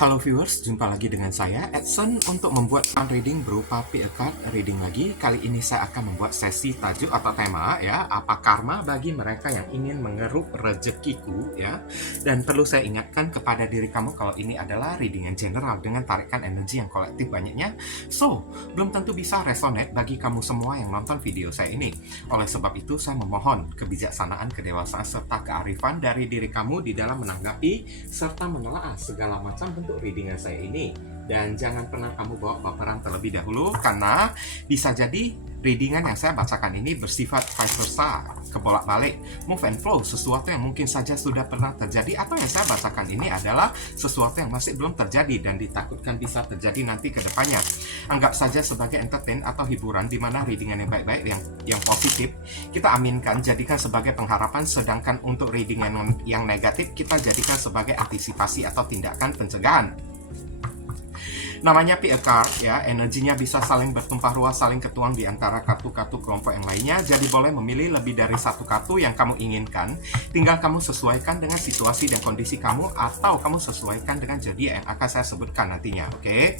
Halo viewers, jumpa lagi dengan saya, Edson, untuk membuat reading berupa PA card reading lagi. Kali ini saya akan membuat sesi tajuk atau tema, ya, apa karma bagi mereka yang ingin mengeruk rezekiku, ya. Dan perlu saya ingatkan kepada diri kamu kalau ini adalah reading yang general dengan tarikan energi yang kolektif banyaknya. So, belum tentu bisa resonate bagi kamu semua yang nonton video saya ini. Oleh sebab itu, saya memohon kebijaksanaan, kedewasaan, serta kearifan dari diri kamu di dalam menanggapi serta menelaah segala macam bentuk readingan saya ini. Dan jangan pernah kamu bawa baperan terlebih dahulu, karena bisa jadi readingan yang saya bacakan ini bersifat vice versa, kebolak-balik, move and flow, sesuatu yang mungkin saja sudah pernah terjadi, atau yang saya bacakan ini adalah sesuatu yang masih belum terjadi dan ditakutkan bisa terjadi nanti ke depannya. Anggap saja sebagai entertain atau hiburan, di mana readingan yang baik-baik, yang positif, kita aminkan, jadikan sebagai pengharapan, sedangkan untuk readingan yang negatif, kita jadikan sebagai antisipasi atau tindakan pencegahan. Namanya PA card, ya, energinya bisa saling bertumpah ruah, saling ketuang di antara kartu-kartu kelompok yang lainnya, jadi boleh memilih lebih dari satu kartu yang kamu inginkan. Tinggal kamu sesuaikan dengan situasi dan kondisi kamu, atau kamu sesuaikan dengan zodiak yang akan saya sebutkan nantinya, oke?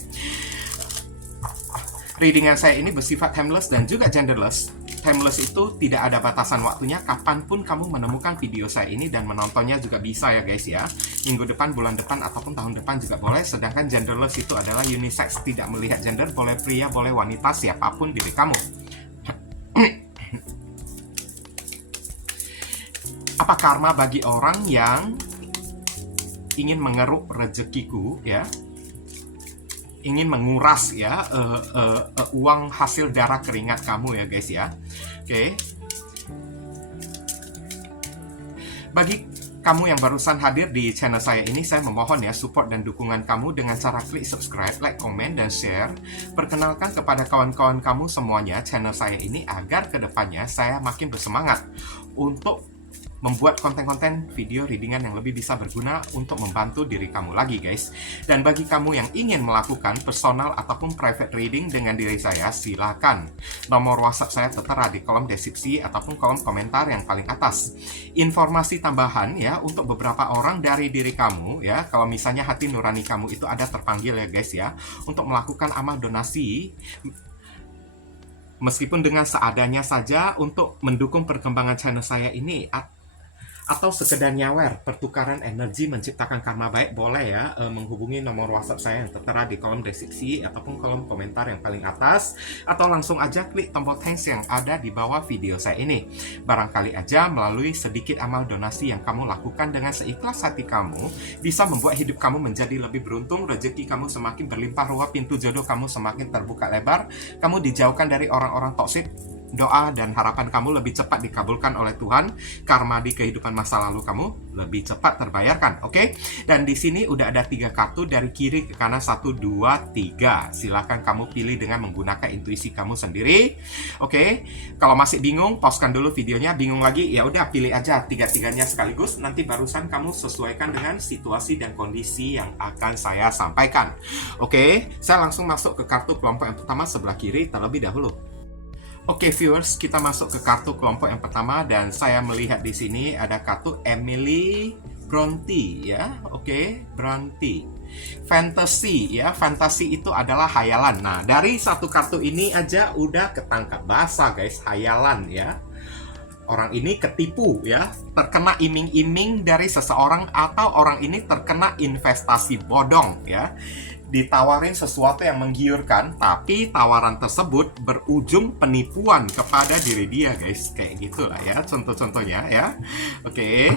Readingan saya ini bersifat timeless dan juga genderless. Timeless itu tidak ada batasan waktunya, kapanpun kamu menemukan video saya ini dan menontonnya juga bisa ya guys ya. Minggu depan, bulan depan, ataupun tahun depan juga boleh. Sedangkan genderless itu adalah unisex, tidak melihat gender, boleh pria, boleh wanita, siapapun diri kamu. Apa karma bagi orang yang ingin mengeruk rezekiku, ya? Ingin menguras, ya, uang hasil darah keringat kamu ya guys ya. Oke. Bagi kamu yang barusan hadir di channel saya ini, saya memohon ya support dan dukungan kamu dengan cara klik subscribe, like, komen, dan share. Perkenalkan kepada kawan-kawan kamu semuanya channel saya ini, agar kedepannya saya makin bersemangat untuk membuat konten-konten video readingan yang lebih bisa berguna untuk membantu diri kamu lagi guys. Dan bagi kamu yang ingin melakukan personal ataupun private reading dengan diri saya, silakan. Nomor WhatsApp saya tertera di kolom deskripsi ataupun kolom komentar yang paling atas. Informasi tambahan ya untuk beberapa orang dari diri kamu ya, kalau misalnya hati nurani kamu itu ada terpanggil ya guys ya, untuk melakukan amal donasi, meskipun dengan seadanya saja, untuk mendukung perkembangan channel saya ini, atau sekedar nyawer pertukaran energi menciptakan karma baik, boleh ya menghubungi nomor WhatsApp saya yang tertera di kolom deskripsi ataupun kolom komentar yang paling atas, atau langsung aja klik tombol thanks yang ada di bawah video saya ini. Barangkali aja melalui sedikit amal donasi yang kamu lakukan dengan seikhlas hati kamu bisa membuat hidup kamu menjadi lebih beruntung, rezeki kamu semakin berlimpah ruah, pintu jodoh kamu semakin terbuka lebar, kamu dijauhkan dari orang-orang toksik, doa dan harapan kamu lebih cepat dikabulkan oleh Tuhan, karma di kehidupan masa lalu kamu lebih cepat terbayarkan, oke? Dan di sini udah ada 3 kartu dari kiri ke kanan, 1, 2, 3. Silahkan kamu pilih dengan menggunakan intuisi kamu sendiri, oke? Kalau masih bingung, pauskan dulu videonya. Bingung lagi, ya udah pilih aja 3-tiganya sekaligus. Nanti barusan kamu sesuaikan dengan situasi dan kondisi yang akan saya sampaikan, oke? Saya langsung masuk ke kartu kelompok yang pertama sebelah kiri terlebih dahulu. Oke viewers, kita masuk ke kartu kelompok yang pertama, dan saya melihat di sini ada kartu Emily Bronte ya. Oke, Bronte. Fantasy ya, fantasi itu adalah hayalan. Nah, dari satu kartu ini aja udah ketangkap basah guys, hayalan ya. Orang ini ketipu ya, terkena iming-iming dari seseorang, atau orang ini terkena investasi bodong ya. Ditawarin sesuatu yang menggiurkan, tapi tawaran tersebut berujung penipuan kepada diri dia guys. Kayak gitulah ya contoh-contohnya ya. Oke.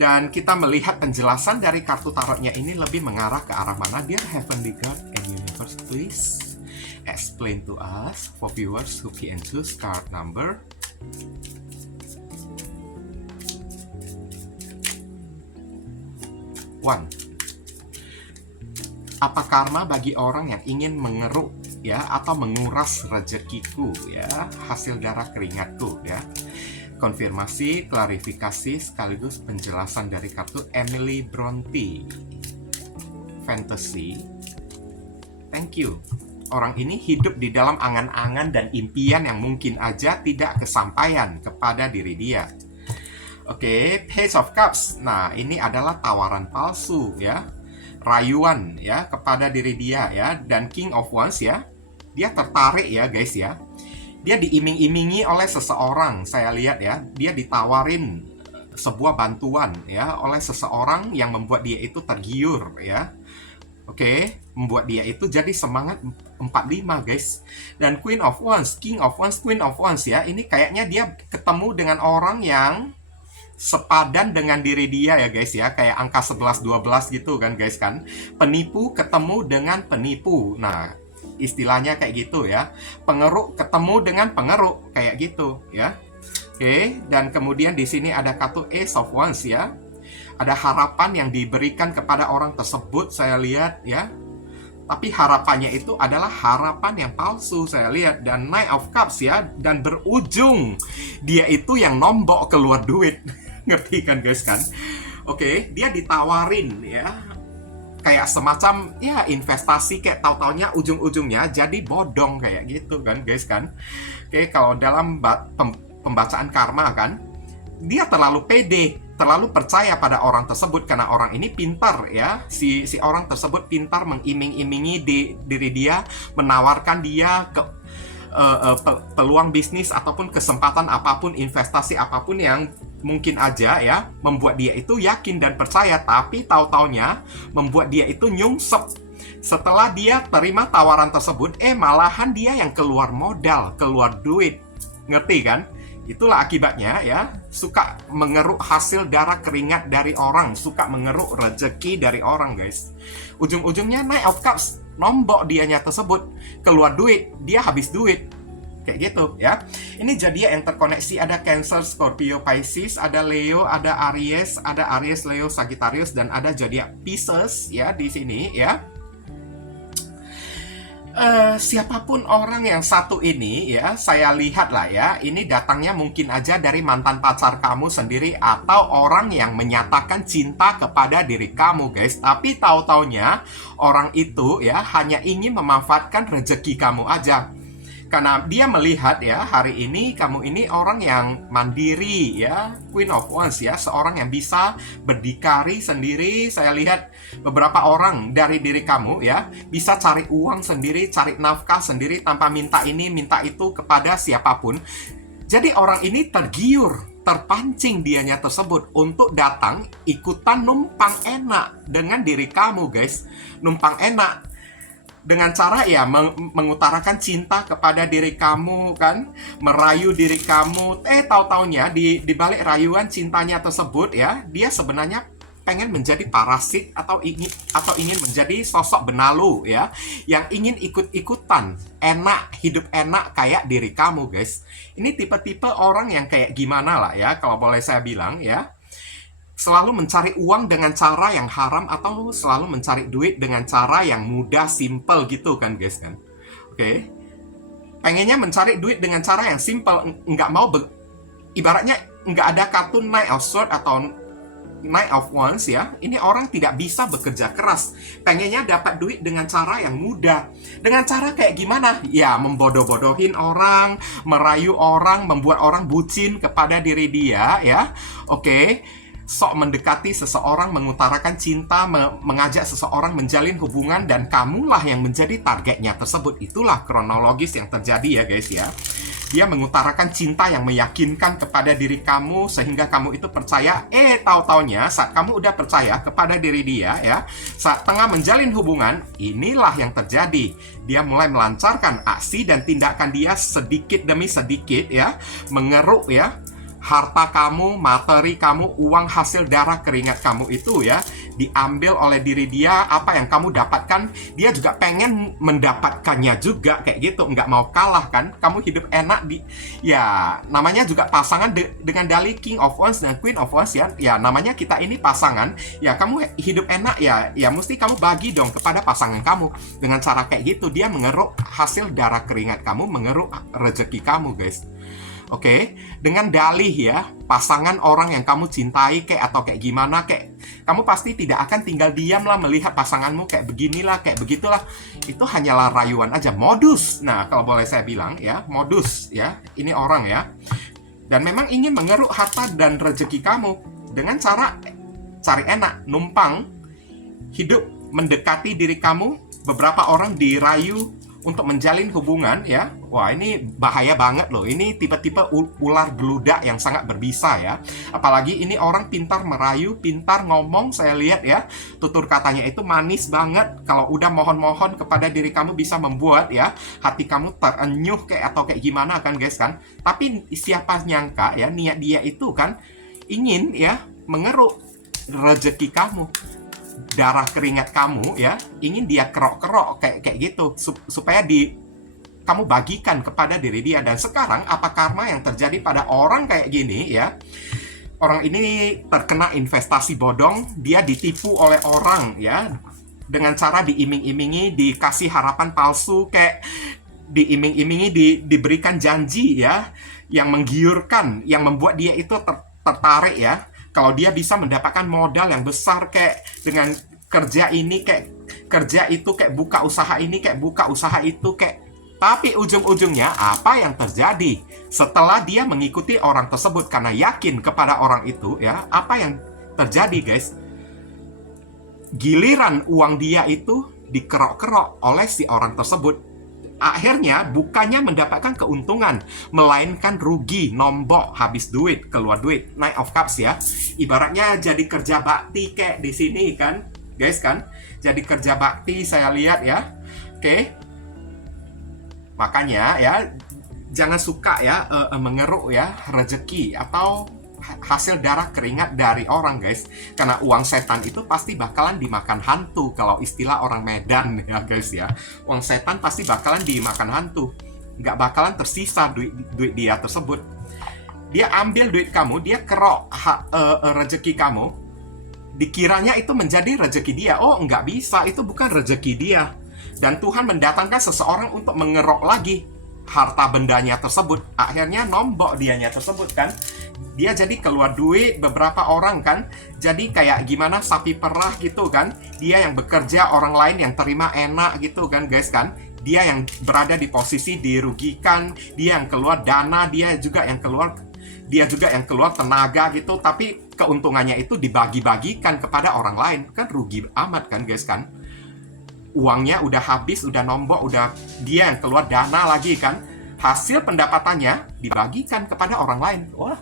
Dan kita melihat penjelasan dari kartu tarotnya ini lebih mengarah ke arah mana. Dear Heavenly God and Universe, please explain to us for viewers who can choose card number 1. Apa karma bagi orang yang ingin mengeruk ya, atau menguras rezekiku ya, hasil darah keringatku ya. Konfirmasi, klarifikasi, sekaligus penjelasan dari kartu Emily Bronte. Fantasy. Thank you. Orang ini hidup di dalam angan-angan dan impian yang mungkin aja tidak kesampaian kepada diri dia. Oke, Page of Cups. Nah, ini adalah tawaran palsu ya. Rayuan ya kepada diri dia ya. Dan King of Wands ya. Dia tertarik ya guys ya. Dia diiming-imingi oleh seseorang, saya lihat ya. Dia ditawarin sebuah bantuan ya oleh seseorang yang membuat dia itu tergiur ya. Oke, membuat dia itu jadi semangat 45 guys. Dan Queen of Wands, King of Wands, Queen of Wands ya. Ini kayaknya dia ketemu dengan orang yang sepadan dengan diri dia ya guys ya. Kayak angka 11 12 gitu kan guys kan. Penipu ketemu dengan penipu. Nah, istilahnya kayak gitu ya. Pengeruk ketemu dengan pengeruk kayak gitu ya. Oke, dan kemudian di sini ada kartu Ace of Wands ya. Ada harapan yang diberikan kepada orang tersebut, saya lihat ya. Tapi harapannya itu adalah harapan yang palsu, saya lihat. Dan Knight of Cups ya, dan berujung dia itu yang nombok keluar duit. Ngerti kan guys kan? Oke, dia ditawarin ya, kayak semacam ya investasi, kayak tahu-taunya ujung-ujungnya jadi bodong kayak gitu kan guys kan. Oke, kalau dalam pembacaan karma kan, dia terlalu pede, terlalu percaya pada orang tersebut karena orang ini pintar ya. Si orang tersebut pintar mengiming-imingi diri dia, menawarkan dia ke peluang bisnis ataupun kesempatan apapun, investasi apapun yang mungkin aja ya, membuat dia itu yakin dan percaya, tapi tahu-taunya membuat dia itu nyungsep. Setelah dia terima tawaran tersebut, malahan dia yang keluar modal, keluar duit. Ngerti kan? Itulah akibatnya ya, suka mengeruk hasil darah keringat dari orang, suka mengeruk rezeki dari orang guys. Ujung-ujungnya Knight of Cups, nombok dianya tersebut, keluar duit, dia habis duit. Kayak gitu ya. Ini zodiak yang terkoneksi, ada Cancer, Scorpio, Pisces, ada Leo, ada Aries, Leo, Sagittarius, dan ada zodiak Pisces ya di sini ya. Siapapun orang yang satu ini ya, saya lihat lah ya, ini datangnya mungkin aja dari mantan pacar kamu sendiri atau orang yang menyatakan cinta kepada diri kamu guys. Tapi tahu-taunya orang itu ya hanya ingin memanfaatkan rezeki kamu aja. Karena dia melihat ya, hari ini kamu ini orang yang mandiri ya, Queen of Wands ya, seorang yang bisa berdikari sendiri. Saya lihat beberapa orang dari diri kamu ya, bisa cari uang sendiri, cari nafkah sendiri tanpa minta ini, minta itu kepada siapapun. Jadi orang ini tergiur, terpancing dianya tersebut untuk datang ikutan numpang enak dengan diri kamu guys. Numpang enak dengan cara ya mengutarakan cinta kepada diri kamu kan, merayu diri kamu. Tahu-taunya di balik rayuan cintanya tersebut ya, dia sebenarnya pengen menjadi parasit atau ingin menjadi sosok benalu ya, yang ingin ikut-ikutan enak, hidup enak kayak diri kamu guys. Ini tipe-tipe orang yang kayak gimana lah ya, kalau boleh saya bilang ya. Selalu mencari uang dengan cara yang haram atau selalu mencari duit dengan cara yang mudah, simple gitu kan guys kan. Oke. Pengennya mencari duit dengan cara yang simple, nggak mau ibaratnya nggak ada kartu Knight of Swords atau Knight of Wands ya. Ini orang tidak bisa bekerja keras. Pengennya dapat duit dengan cara yang mudah. Dengan cara kayak gimana? Ya, membodoh-bodohin orang, merayu orang, membuat orang bucin kepada diri dia ya. Oke. Sok mendekati seseorang, mengutarakan cinta, mengajak seseorang menjalin hubungan, dan kamulah yang menjadi targetnya tersebut. Itulah kronologis yang terjadi ya guys ya. Dia mengutarakan cinta yang meyakinkan kepada diri kamu sehingga kamu itu percaya. Tahu-taunya saat kamu udah percaya kepada diri dia ya, saat tengah menjalin hubungan, inilah yang terjadi. Dia mulai melancarkan aksi dan tindakan dia sedikit demi sedikit ya, mengeruk ya harta kamu, materi kamu, uang hasil darah keringat kamu itu ya, diambil oleh diri dia. Apa yang kamu dapatkan, dia juga pengen mendapatkannya juga kayak gitu, nggak mau kalah kan. Kamu hidup enak ya, namanya juga pasangan dengan dalih King of Wands dan Queen of Wands ya. Ya namanya kita ini pasangan, ya kamu hidup enak ya mesti kamu bagi dong kepada pasangan kamu. Dengan cara kayak gitu, dia mengeruk hasil darah keringat kamu, mengeruk rezeki kamu guys. Oke, dengan dalih ya, pasangan orang yang kamu cintai kayak atau kayak gimana, kayak kamu pasti tidak akan tinggal diam lah melihat pasanganmu kayak beginilah, kayak begitulah. Itu hanyalah rayuan aja, modus. Nah, kalau boleh saya bilang ya, modus ya. Ini orang ya. dan memang ingin mengeruk harta dan rezeki kamu dengan cara cari enak, numpang hidup mendekati diri kamu. Beberapa orang dirayu untuk menjalin hubungan ya. Wah, ini bahaya banget loh. Ini tipe-tipe ular beludak yang sangat berbisa ya. Apalagi ini orang pintar merayu, pintar ngomong, saya lihat ya. Tutur katanya itu manis banget. Kalau udah mohon-mohon kepada diri kamu bisa membuat ya hati kamu terenyuh kayak atau kayak gimana kan guys kan. Tapi siapa nyangka ya niat dia itu kan ingin ya mengeruk rezeki kamu, darah keringat kamu ya, ingin dia kerok-kerok kayak gitu supaya kamu bagikan kepada diri dia. Dan sekarang apa karma yang terjadi pada orang kayak gini ya? Orang ini terkena investasi bodong, dia ditipu oleh orang ya dengan cara diiming-imingi, dikasih harapan palsu, kayak diiming-imingi, diberikan janji ya yang menggiurkan, yang membuat dia itu tertarik ya. Kalau dia bisa mendapatkan modal yang besar kayak dengan kerja ini, kayak kerja itu, kayak buka usaha ini, kayak buka usaha itu, kayak. Tapi ujung-ujungnya apa yang terjadi setelah dia mengikuti orang tersebut karena yakin kepada orang itu ya, apa yang terjadi guys? Giliran uang dia itu dikerok-kerok oleh si orang tersebut. Akhirnya bukannya mendapatkan keuntungan, melainkan rugi, nombok, habis duit, keluar duit. Knight of Cups ya. Ibaratnya jadi kerja bakti kayak di sini kan, guys kan. Jadi kerja bakti saya lihat ya. Oke. Makanya ya jangan suka ya mengeruk ya rezeki atau hasil darah keringat dari orang guys, karena uang setan itu pasti bakalan dimakan hantu. Kalau istilah orang Medan ya guys ya, uang setan pasti bakalan dimakan hantu, nggak bakalan tersisa duit dia tersebut. Dia ambil duit kamu, dia kerok rezeki kamu, dikiranya itu menjadi rezeki dia. Oh, nggak bisa, itu bukan rezeki dia. Dan Tuhan mendatangkan seseorang untuk mengerok lagi harta bendanya tersebut. Akhirnya nombok dianya tersebut kan. Dia jadi keluar duit, beberapa orang kan. Jadi kayak gimana sapi perah gitu kan. Dia yang bekerja, orang lain yang terima enak gitu kan guys kan. Dia yang berada di posisi dirugikan, dia yang keluar dana, dia juga yang keluar tenaga gitu. Tapi keuntungannya itu dibagi-bagikan kepada orang lain. Kan rugi amat kan guys kan. Uangnya udah habis, udah nombok, udah dia yang keluar dana lagi kan. Hasil pendapatannya dibagikan kepada orang lain. Wah,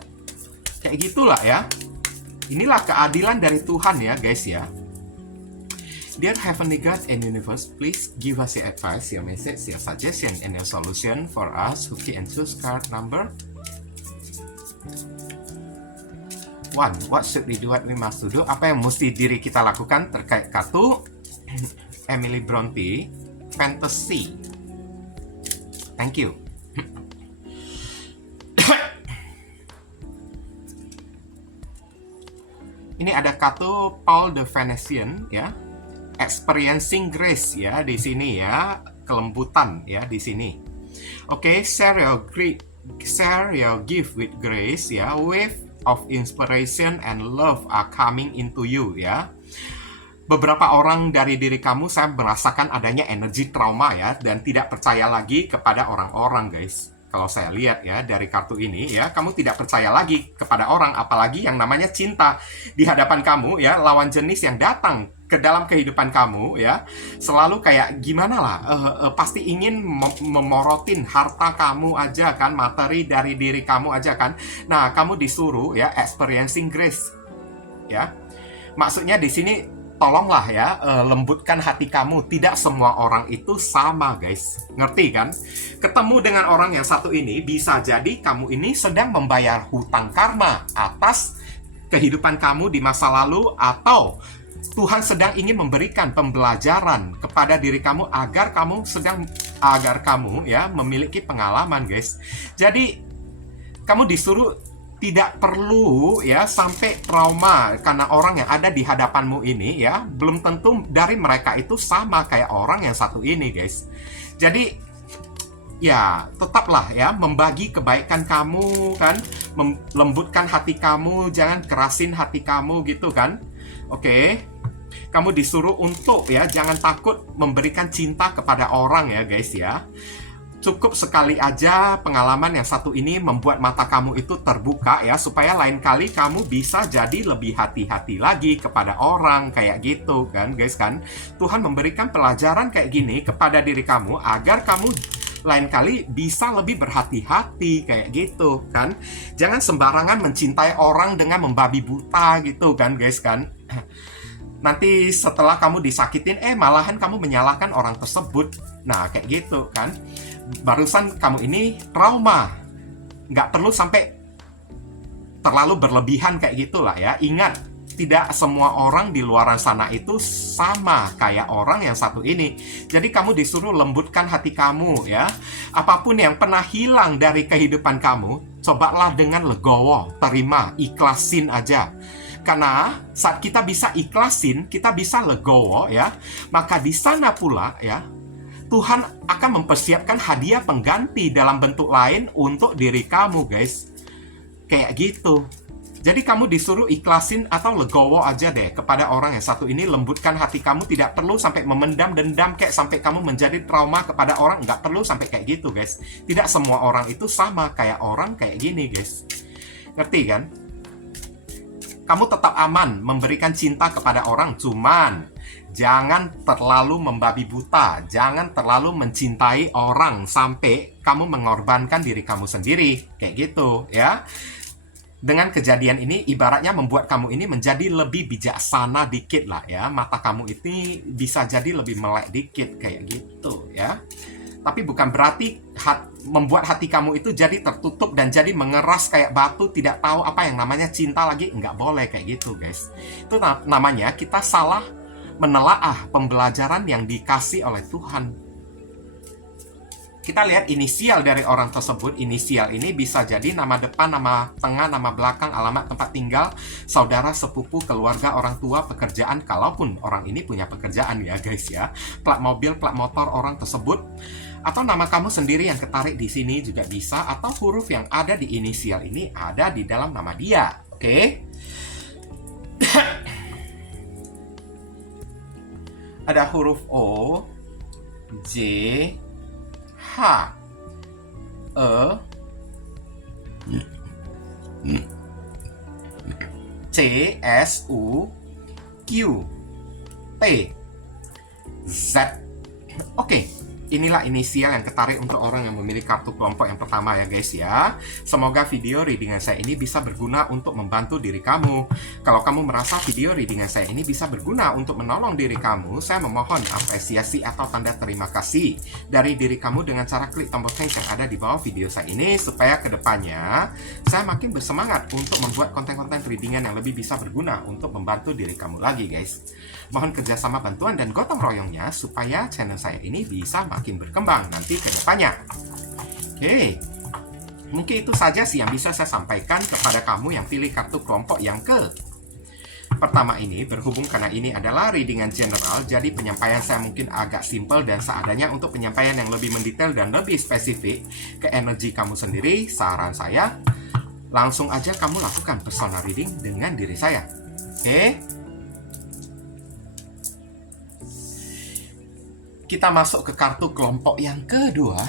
kayak gitulah ya. Inilah keadilan dari Tuhan ya guys ya. Dear Heavenly God and Universe, please give us your advice, your message, your suggestion, and your solution for us who key and choose card number 1. What should we do, what we must do? Apa yang mesti diri kita lakukan terkait kartu Emily Bronte, Fantasy. Thank you. Ini ada kartu Paul the Venetian ya, Experiencing Grace ya di sini ya, kelembutan ya di sini. Oke, share your gift with grace ya, wave of inspiration and love are coming into you ya. Beberapa orang dari diri kamu saya merasakan adanya energi trauma ya, dan tidak percaya lagi kepada orang-orang guys. Kalau saya lihat ya dari kartu ini ya, kamu tidak percaya lagi kepada orang, apalagi yang namanya cinta di hadapan kamu ya. Lawan jenis yang datang ke dalam kehidupan kamu ya, selalu kayak gimana lah, pasti ingin memorotin harta kamu aja kan, materi dari diri kamu aja kan. Nah, kamu disuruh ya experiencing grace ya. Maksudnya di sini tolonglah ya, lembutkan hati kamu. Tidak semua orang itu sama guys, ngerti kan? Ketemu dengan orang yang satu ini, bisa jadi kamu ini sedang membayar hutang karma atas kehidupan kamu di masa lalu, atau Tuhan sedang ingin memberikan pembelajaran kepada diri kamu agar kamu ya memiliki pengalaman guys. Jadi kamu disuruh tidak perlu ya sampai trauma karena orang yang ada di hadapanmu ini ya. Belum tentu dari mereka itu sama kayak orang yang satu ini guys. Jadi ya tetaplah ya membagi kebaikan kamu kan, lembutkan hati kamu, jangan kerasin hati kamu gitu kan. Oke. Kamu disuruh untuk ya jangan takut memberikan cinta kepada orang ya guys ya. Cukup sekali aja pengalaman yang satu ini membuat mata kamu itu terbuka ya, supaya lain kali kamu bisa jadi lebih hati-hati lagi kepada orang kayak gitu kan guys kan. Tuhan memberikan pelajaran kayak gini kepada diri kamu agar kamu lain kali bisa lebih berhati-hati kayak gitu kan. Jangan sembarangan mencintai orang dengan membabi buta gitu kan guys kan. Nanti setelah kamu disakitin, malahan kamu menyalahkan orang tersebut. Nah, kayak gitu kan. Barusan kamu ini trauma. Nggak perlu sampai terlalu berlebihan kayak gitulah ya. Ingat, tidak semua orang di luar sana itu sama kayak orang yang satu ini. Jadi kamu disuruh lembutkan hati kamu ya. Apapun yang pernah hilang dari kehidupan kamu, cobalah dengan legowo, terima, ikhlasin aja. Karena saat kita bisa ikhlasin, kita bisa legowo ya, maka di sana pula ya, Tuhan akan mempersiapkan hadiah pengganti dalam bentuk lain untuk diri kamu guys. Kayak gitu. Jadi kamu disuruh ikhlasin atau legowo aja deh kepada orang yang satu ini. Lembutkan hati kamu, tidak perlu sampai memendam dendam kayak sampai kamu menjadi trauma kepada orang. Nggak perlu sampai kayak gitu guys. Tidak semua orang itu sama kayak orang kayak gini guys. Ngerti kan? Kamu tetap aman memberikan cinta kepada orang, cuman jangan terlalu membabi buta, jangan terlalu mencintai orang sampai kamu mengorbankan diri kamu sendiri, kayak gitu ya. Dengan kejadian ini ibaratnya membuat kamu ini menjadi lebih bijaksana dikit lah ya. Mata kamu ini bisa jadi lebih melek dikit kayak gitu ya. Tapi bukan berarti membuat hati kamu itu jadi tertutup dan jadi mengeras kayak batu, tidak tahu apa yang namanya cinta lagi. Nggak boleh kayak gitu guys. Itu namanya kita salah menelaah pembelajaran yang dikasih oleh Tuhan. Kita lihat inisial dari orang tersebut. Inisial ini bisa jadi nama depan, nama tengah, nama belakang, alamat tempat tinggal, saudara, sepupu, keluarga, orang tua, pekerjaan, kalaupun orang ini punya pekerjaan ya guys ya. Plat mobil, plat motor orang tersebut, atau nama kamu sendiri yang ketarik di sini juga bisa, atau huruf yang ada di inisial ini ada di dalam nama dia. Oke? Ada huruf O, J, H, E, C, S, U, Q, T, Z. Oke. Inilah inisial yang ketarik untuk orang yang memilih kartu kelompok yang pertama ya guys ya. Semoga video readingan saya ini bisa berguna untuk membantu diri kamu. Kalau kamu merasa video readingan saya ini bisa berguna untuk menolong diri kamu, saya memohon apresiasi atau tanda terima kasih dari diri kamu dengan cara klik tombol thanks yang ada di bawah video saya ini, supaya kedepannya saya makin bersemangat untuk membuat konten-konten readingan yang lebih bisa berguna untuk membantu diri kamu lagi guys. Mohon kerjasama bantuan dan gotong royongnya supaya channel saya ini bisa makin berkembang nanti ke depannya. Oke, mungkin itu saja sih yang bisa saya sampaikan kepada kamu yang pilih kartu kelompok yang pertama ini. Berhubung karena ini adalah readingan general, jadi penyampaian saya mungkin agak simple dan seadanya. Untuk penyampaian yang lebih mendetail dan lebih spesifik ke energi kamu sendiri, saran saya langsung aja kamu lakukan personal reading dengan diri saya. Oke, kita masuk ke kartu kelompok yang kedua.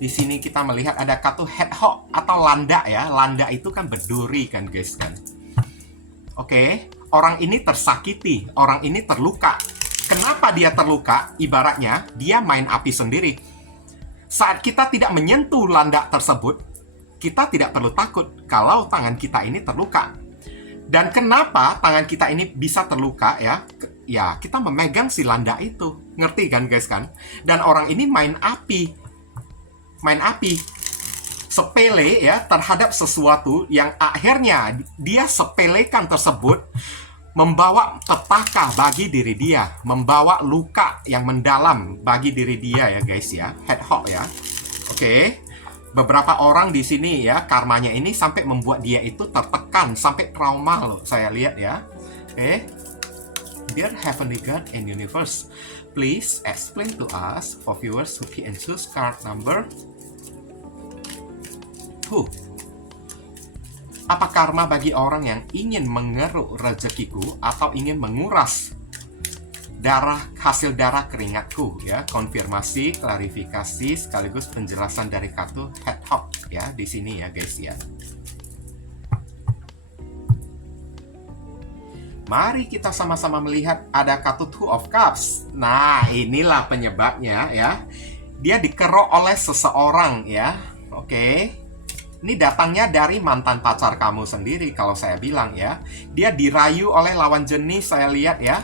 Di sini kita melihat ada kartu hedgehog atau landa ya. Landa itu kan berduri kan guys kan. Oke, orang ini tersakiti, orang ini terluka. Kenapa dia terluka? Ibaratnya dia main api sendiri. Saat kita tidak menyentuh landa tersebut, kita tidak perlu takut kalau tangan kita ini terluka. Dan kenapa tangan kita ini bisa terluka ya? Ya, kita memegang si landa itu. Ngerti kan guys kan? Dan orang ini main api. Sepele ya terhadap sesuatu yang akhirnya dia sepelekan tersebut membawa petaka bagi diri dia, membawa luka yang mendalam bagi diri dia ya guys ya. Hedgehog ya. Oke. Beberapa orang di sini ya, karmanya ini sampai membuat dia itu tertekan, sampai trauma loh saya lihat ya. Oke. Dear Heavenly God and Universe, please explain to us for viewers who pick and choose card number 2. Apa karma bagi orang yang ingin mengeruk rezekiku atau ingin menguras hasil darah keringatku ya. Konfirmasi, klarifikasi sekaligus penjelasan dari kartu Hedgehog ya di sini ya guys ya. Mari kita sama-sama melihat ada kartu Two of Cups. Nah, inilah penyebabnya ya. Dia dikerok oleh seseorang ya. Oke. Ini datangnya dari mantan pacar kamu sendiri kalau saya bilang ya. Dia dirayu oleh lawan jenis, saya lihat ya.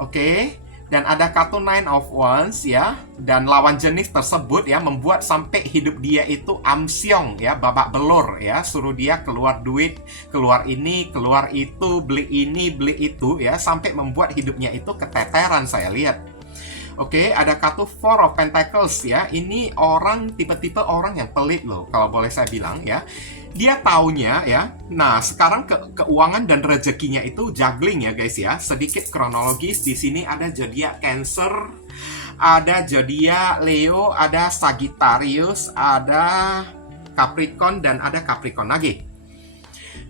Oke. Dan ada kartu Nine of Wands ya. Dan lawan jenis tersebut ya membuat sampai hidup dia itu amsyong ya, babak belur ya. Suruh dia keluar duit, keluar ini, keluar itu, beli ini, beli itu ya. Sampai membuat hidupnya itu keteteran saya lihat. Oke, ada kartu Four of Pentacles ya. Ini orang, tipe-tipe orang yang pelit loh, kalau boleh saya bilang ya. Dia taunya ya. Nah, sekarang keuangan dan rezekinya itu juggling ya guys ya. Sedikit kronologis, di sini ada zodiak Cancer, ada zodiak Leo, ada Sagittarius, ada Capricorn, dan ada Capricorn lagi.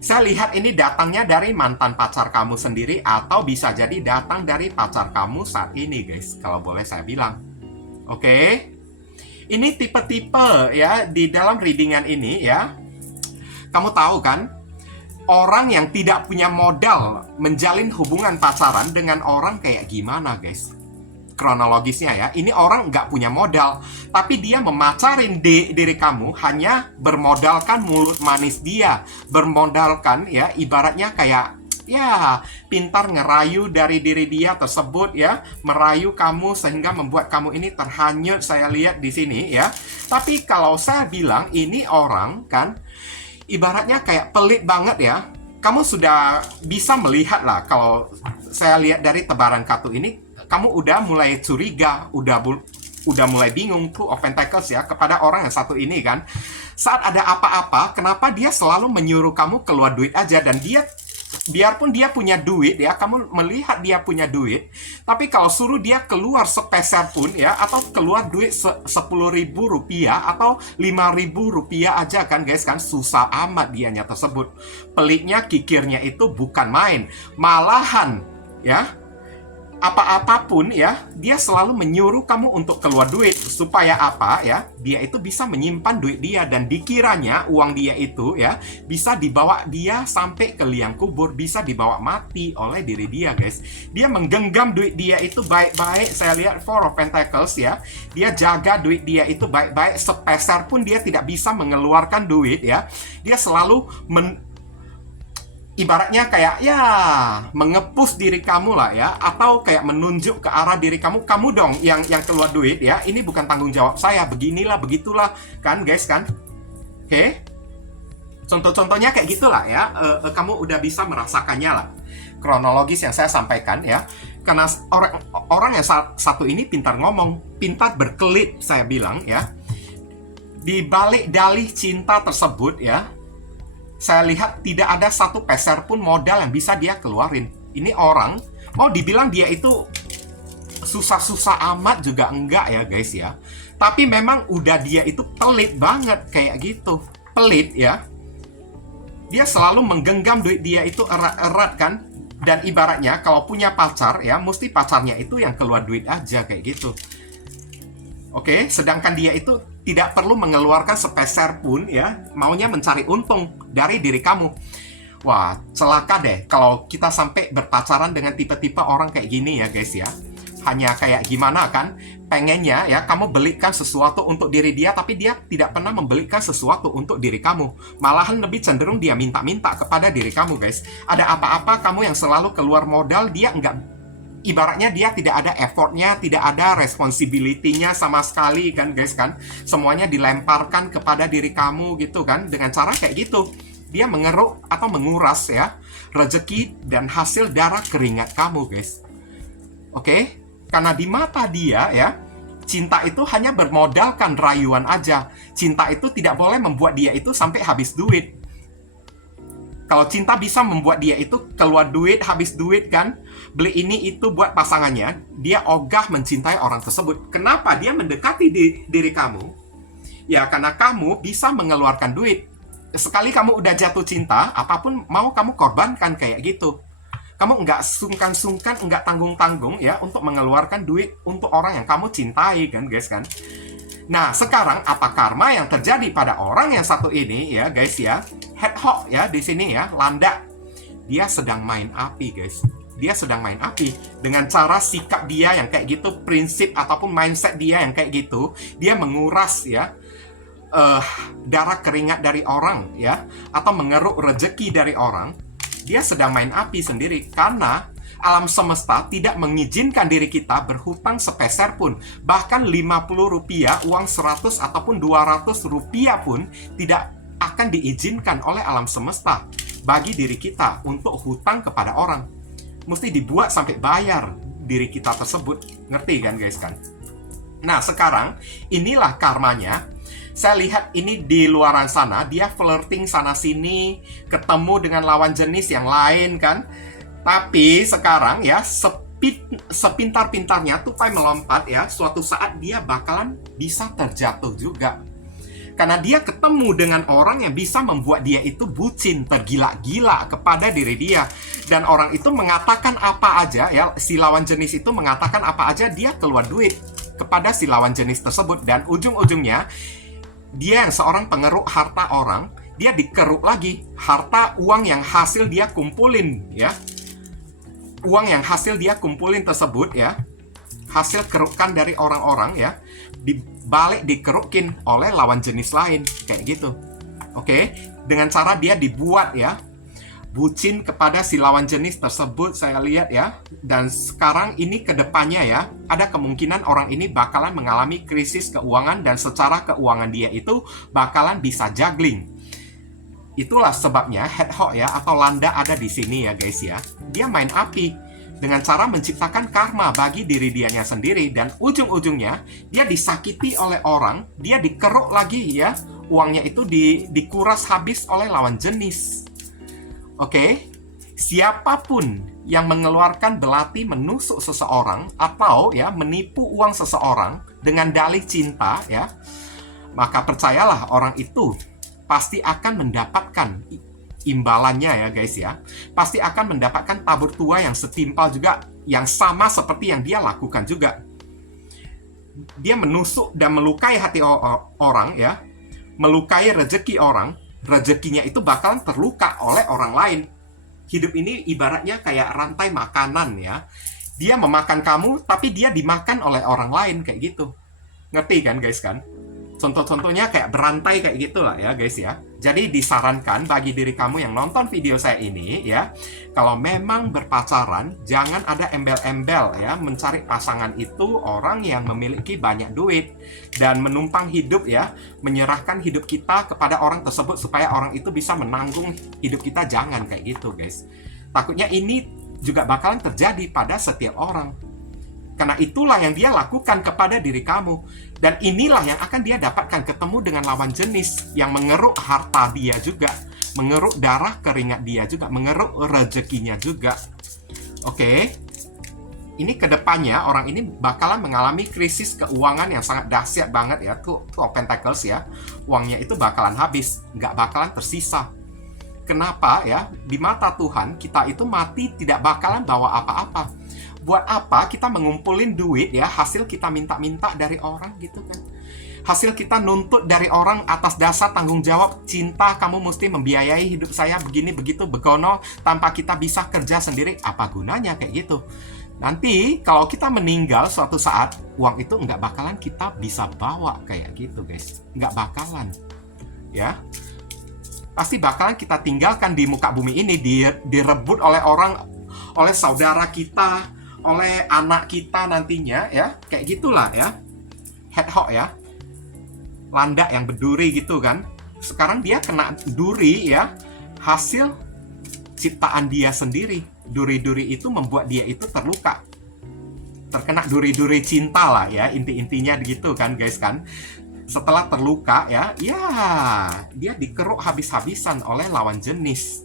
Saya lihat ini datangnya dari mantan pacar kamu sendiri atau bisa jadi datang dari pacar kamu saat ini guys, kalau boleh saya bilang. Oke. Ini tipe-tipe ya di dalam readingan ini ya. Kamu tahu kan, orang yang tidak punya modal menjalin hubungan pacaran dengan orang kayak gimana guys? Kronologisnya ya, ini orang nggak punya modal, tapi dia memacarin diri kamu hanya bermodalkan mulut manis dia, bermodalkan ya, ibaratnya kayak ya pintar ngerayu dari diri dia tersebut ya, merayu kamu sehingga membuat kamu ini terhanyut, saya lihat di sini ya. Tapi kalau saya bilang ini orang kan, ibaratnya kayak pelit banget ya. Kamu sudah bisa melihat lah, kalau saya lihat dari tebaran kartu ini, kamu udah mulai curiga, udah mulai bingung tuh of Pentacles ya kepada orang yang satu ini kan. Saat ada apa-apa, kenapa dia selalu menyuruh kamu keluar duit aja, dan dia biarpun dia punya duit ya, kamu melihat dia punya duit, tapi kalau suruh dia keluar sepeser pun ya, atau keluar duit 10.000 rupiah atau 5.000 rupiah aja kan guys kan, susah amat dianya tersebut. Peliknya, kikirnya itu bukan main, malahan ya apa-apapun ya, dia selalu menyuruh kamu untuk keluar duit. Supaya apa ya? Dia itu bisa menyimpan duit dia, dan dikiranya uang dia itu ya bisa dibawa dia sampai ke liang kubur, bisa dibawa mati oleh diri dia guys. Dia menggenggam duit dia itu baik-baik. Saya lihat Four of Pentacles ya. Dia jaga duit dia itu baik-baik, sepeser pun dia tidak bisa mengeluarkan duit ya. Dia selalu ibaratnya kayak ya mengepus diri kamu lah ya, atau kayak menunjuk ke arah diri kamu, kamu dong yang keluar duit ya, ini bukan tanggung jawab saya, beginilah begitulah kan guys kan. Oke. Contoh-contohnya kayak gitulah ya. Kamu udah bisa merasakannya lah, kronologis yang saya sampaikan ya. Karena orang yang satu ini pintar ngomong, pintar berkelit, saya bilang ya. Di balik dalih cinta tersebut ya, saya lihat tidak ada satu peser pun modal yang bisa dia keluarin. Ini orang, mau dibilang dia itu susah-susah amat juga enggak ya guys ya. Tapi memang udah dia itu pelit banget kayak gitu. Pelit ya. Dia selalu menggenggam duit dia itu erat-erat kan. Dan ibaratnya kalau punya pacar ya, mesti pacarnya itu yang keluar duit aja kayak gitu. Oke, sedangkan dia itu tidak perlu mengeluarkan sepeser pun ya, maunya mencari untung dari diri kamu. Wah, celaka deh kalau kita sampai berpacaran dengan tipe-tipe orang kayak gini ya guys ya. Hanya kayak gimana kan, pengennya ya kamu belikan sesuatu untuk diri dia, tapi dia tidak pernah membelikan sesuatu untuk diri kamu. Malahan lebih cenderung dia minta-minta kepada diri kamu guys. Ada apa-apa kamu yang selalu keluar modal, dia enggak. Ibaratnya dia tidak ada effortnya, tidak ada responsibility-nya sama sekali kan guys kan. Semuanya dilemparkan kepada diri kamu gitu kan. Dengan cara kayak gitu, dia mengeruk atau menguras ya rezeki dan hasil darah keringat kamu guys. Oke? Karena di mata dia ya, cinta itu hanya bermodalkan rayuan aja. Cinta itu tidak boleh membuat dia itu sampai habis duit. Kalau cinta bisa membuat dia itu keluar duit, habis duit kan, beli ini itu buat pasangannya, dia ogah mencintai orang tersebut. Kenapa dia mendekati diri kamu? Ya karena kamu bisa mengeluarkan duit. Sekali kamu udah jatuh cinta, apapun mau kamu korbankan kayak gitu. Kamu nggak sungkan-sungkan, nggak tanggung-tanggung ya untuk mengeluarkan duit untuk orang yang kamu cintai kan guys kan. Nah, sekarang apa karma yang terjadi pada orang yang satu ini ya guys ya? Hedgehog ya di sini ya, landak. Dia sedang main api guys. Dia sedang main api dengan cara sikap dia yang kayak gitu, prinsip ataupun mindset dia yang kayak gitu, dia menguras ya darah keringat dari orang ya, atau mengeruk rezeki dari orang. Dia sedang main api sendiri karena alam semesta tidak mengizinkan diri kita berhutang sepeser pun. Bahkan 50 rupiah, uang 100 ataupun 200 rupiah pun tidak akan diizinkan oleh alam semesta bagi diri kita untuk hutang kepada orang. Mesti dibuat sampai bayar diri kita tersebut. Ngerti kan guys kan? Nah sekarang inilah karmanya. Saya lihat ini di luaran sana, dia flirting sana-sini, ketemu dengan lawan jenis yang lain kan. Tapi sekarang ya, sepintar-pintarnya tupai melompat ya, suatu saat dia bakalan bisa terjatuh juga. Karena dia ketemu dengan orang yang bisa membuat dia itu bucin, tergila-gila kepada diri dia. Dan orang itu mengatakan apa aja ya, si lawan jenis itu mengatakan apa aja, dia keluar duit kepada si lawan jenis tersebut. Dan ujung-ujungnya, dia yang seorang pengeruk harta orang, dia dikeruk lagi harta uang yang hasil dia kumpulin ya. Uang yang hasil dia kumpulin tersebut ya, hasil kerukan dari orang-orang ya, dibalik dikerukin oleh lawan jenis lain kayak gitu. Oke, dengan cara dia dibuat ya bucin kepada si lawan jenis tersebut, saya lihat ya. Dan sekarang ini ke depannya ya, ada kemungkinan orang ini bakalan mengalami krisis keuangan dan secara keuangan dia itu bakalan bisa juggling. Itulah sebabnya hedgehog ya atau landa ada di sini ya guys ya. Dia main api dengan cara menciptakan karma bagi diri dianya sendiri, dan ujung-ujungnya dia disakiti oleh orang, dia dikeruk lagi ya, uangnya itu dikuras habis oleh lawan jenis. Oke, siapapun yang mengeluarkan belati menusuk seseorang atau ya menipu uang seseorang dengan dalih cinta ya, maka percayalah orang itu pasti akan mendapatkan imbalannya ya guys ya. Pasti akan mendapatkan tabur tua yang setimpal juga, yang sama seperti yang dia lakukan juga. Dia menusuk dan melukai hati orang ya, melukai rezeki orang. Rezekinya itu bakalan terluka oleh orang lain. Hidup ini ibaratnya kayak rantai makanan ya. Dia memakan kamu, tapi dia dimakan oleh orang lain kayak gitu. Ngerti kan guys kan? Contoh-contohnya kayak berantai kayak gitulah ya guys ya. Jadi disarankan bagi diri kamu yang nonton video saya ini ya, kalau memang berpacaran jangan ada embel-embel ya, mencari pasangan itu orang yang memiliki banyak duit dan menumpang hidup ya, menyerahkan hidup kita kepada orang tersebut supaya orang itu bisa menanggung hidup kita. Jangan kayak gitu guys. Takutnya ini juga bakalan terjadi pada setiap orang. Karena itulah yang dia lakukan kepada diri kamu. Dan inilah yang akan dia dapatkan, ketemu dengan lawan jenis yang mengeruk harta dia juga, mengeruk darah keringat dia juga, mengeruk rezekinya juga. Oke. Ini kedepannya orang ini bakalan mengalami krisis keuangan yang sangat dahsyat banget ya. Two of Pentacles ya. Uangnya itu bakalan habis, nggak bakalan tersisa. Kenapa ya? Di mata Tuhan, kita itu mati tidak bakalan bawa apa-apa. Buat apa kita mengumpulin duit ya, hasil kita minta-minta dari orang gitu kan. Hasil kita nuntut dari orang atas dasar tanggung jawab cinta, kamu mesti membiayai hidup saya begini begitu begono, tanpa kita bisa kerja sendiri. Apa gunanya kayak gitu? Nanti kalau kita meninggal suatu saat, uang itu nggak bakalan kita bisa bawa kayak gitu guys. Nggak bakalan ya. Pasti bakalan kita tinggalkan di muka bumi ini, direbut oleh orang, oleh saudara kita, oleh anak kita nantinya ya, kayak gitulah ya. Hedgehog ya, landak yang berduri gitu kan. Sekarang dia kena duri ya, hasil ciptaan dia sendiri. Duri-duri itu membuat dia itu terluka, terkena duri-duri cinta lah ya, inti-intinya gitu kan guys kan. Setelah terluka ya, dia dikeruk habis-habisan oleh lawan jenis.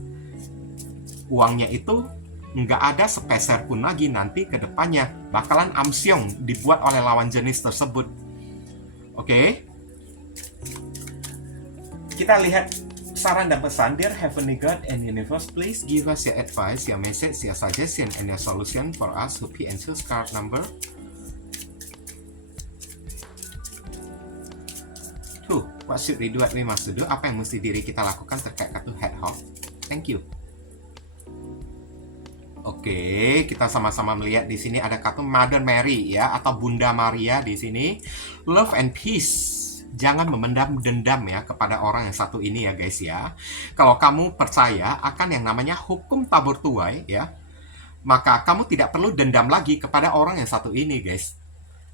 Uangnya itu nggak ada sepeser pun lagi nanti ke depannya. Bakalan amsyong dibuat oleh lawan jenis tersebut. Oke. Kita lihat Saran dan pesan, dear Heavenly God and Universe, please give us your advice, your message, your suggestion, and your solution for us who and choose card number 2. What should we do, what we must do? Apa yang mesti diri kita lakukan terkait kartu Hedgehog? Thank you. Oke, kita sama-sama melihat di sini ada kartu Mother Mary ya, atau Bunda Maria di sini. Love and peace. Jangan memendam dendam ya kepada orang yang satu ini ya guys ya. Kalau kamu percaya akan yang namanya hukum tabur tuai ya, maka kamu tidak perlu dendam lagi kepada orang yang satu ini guys.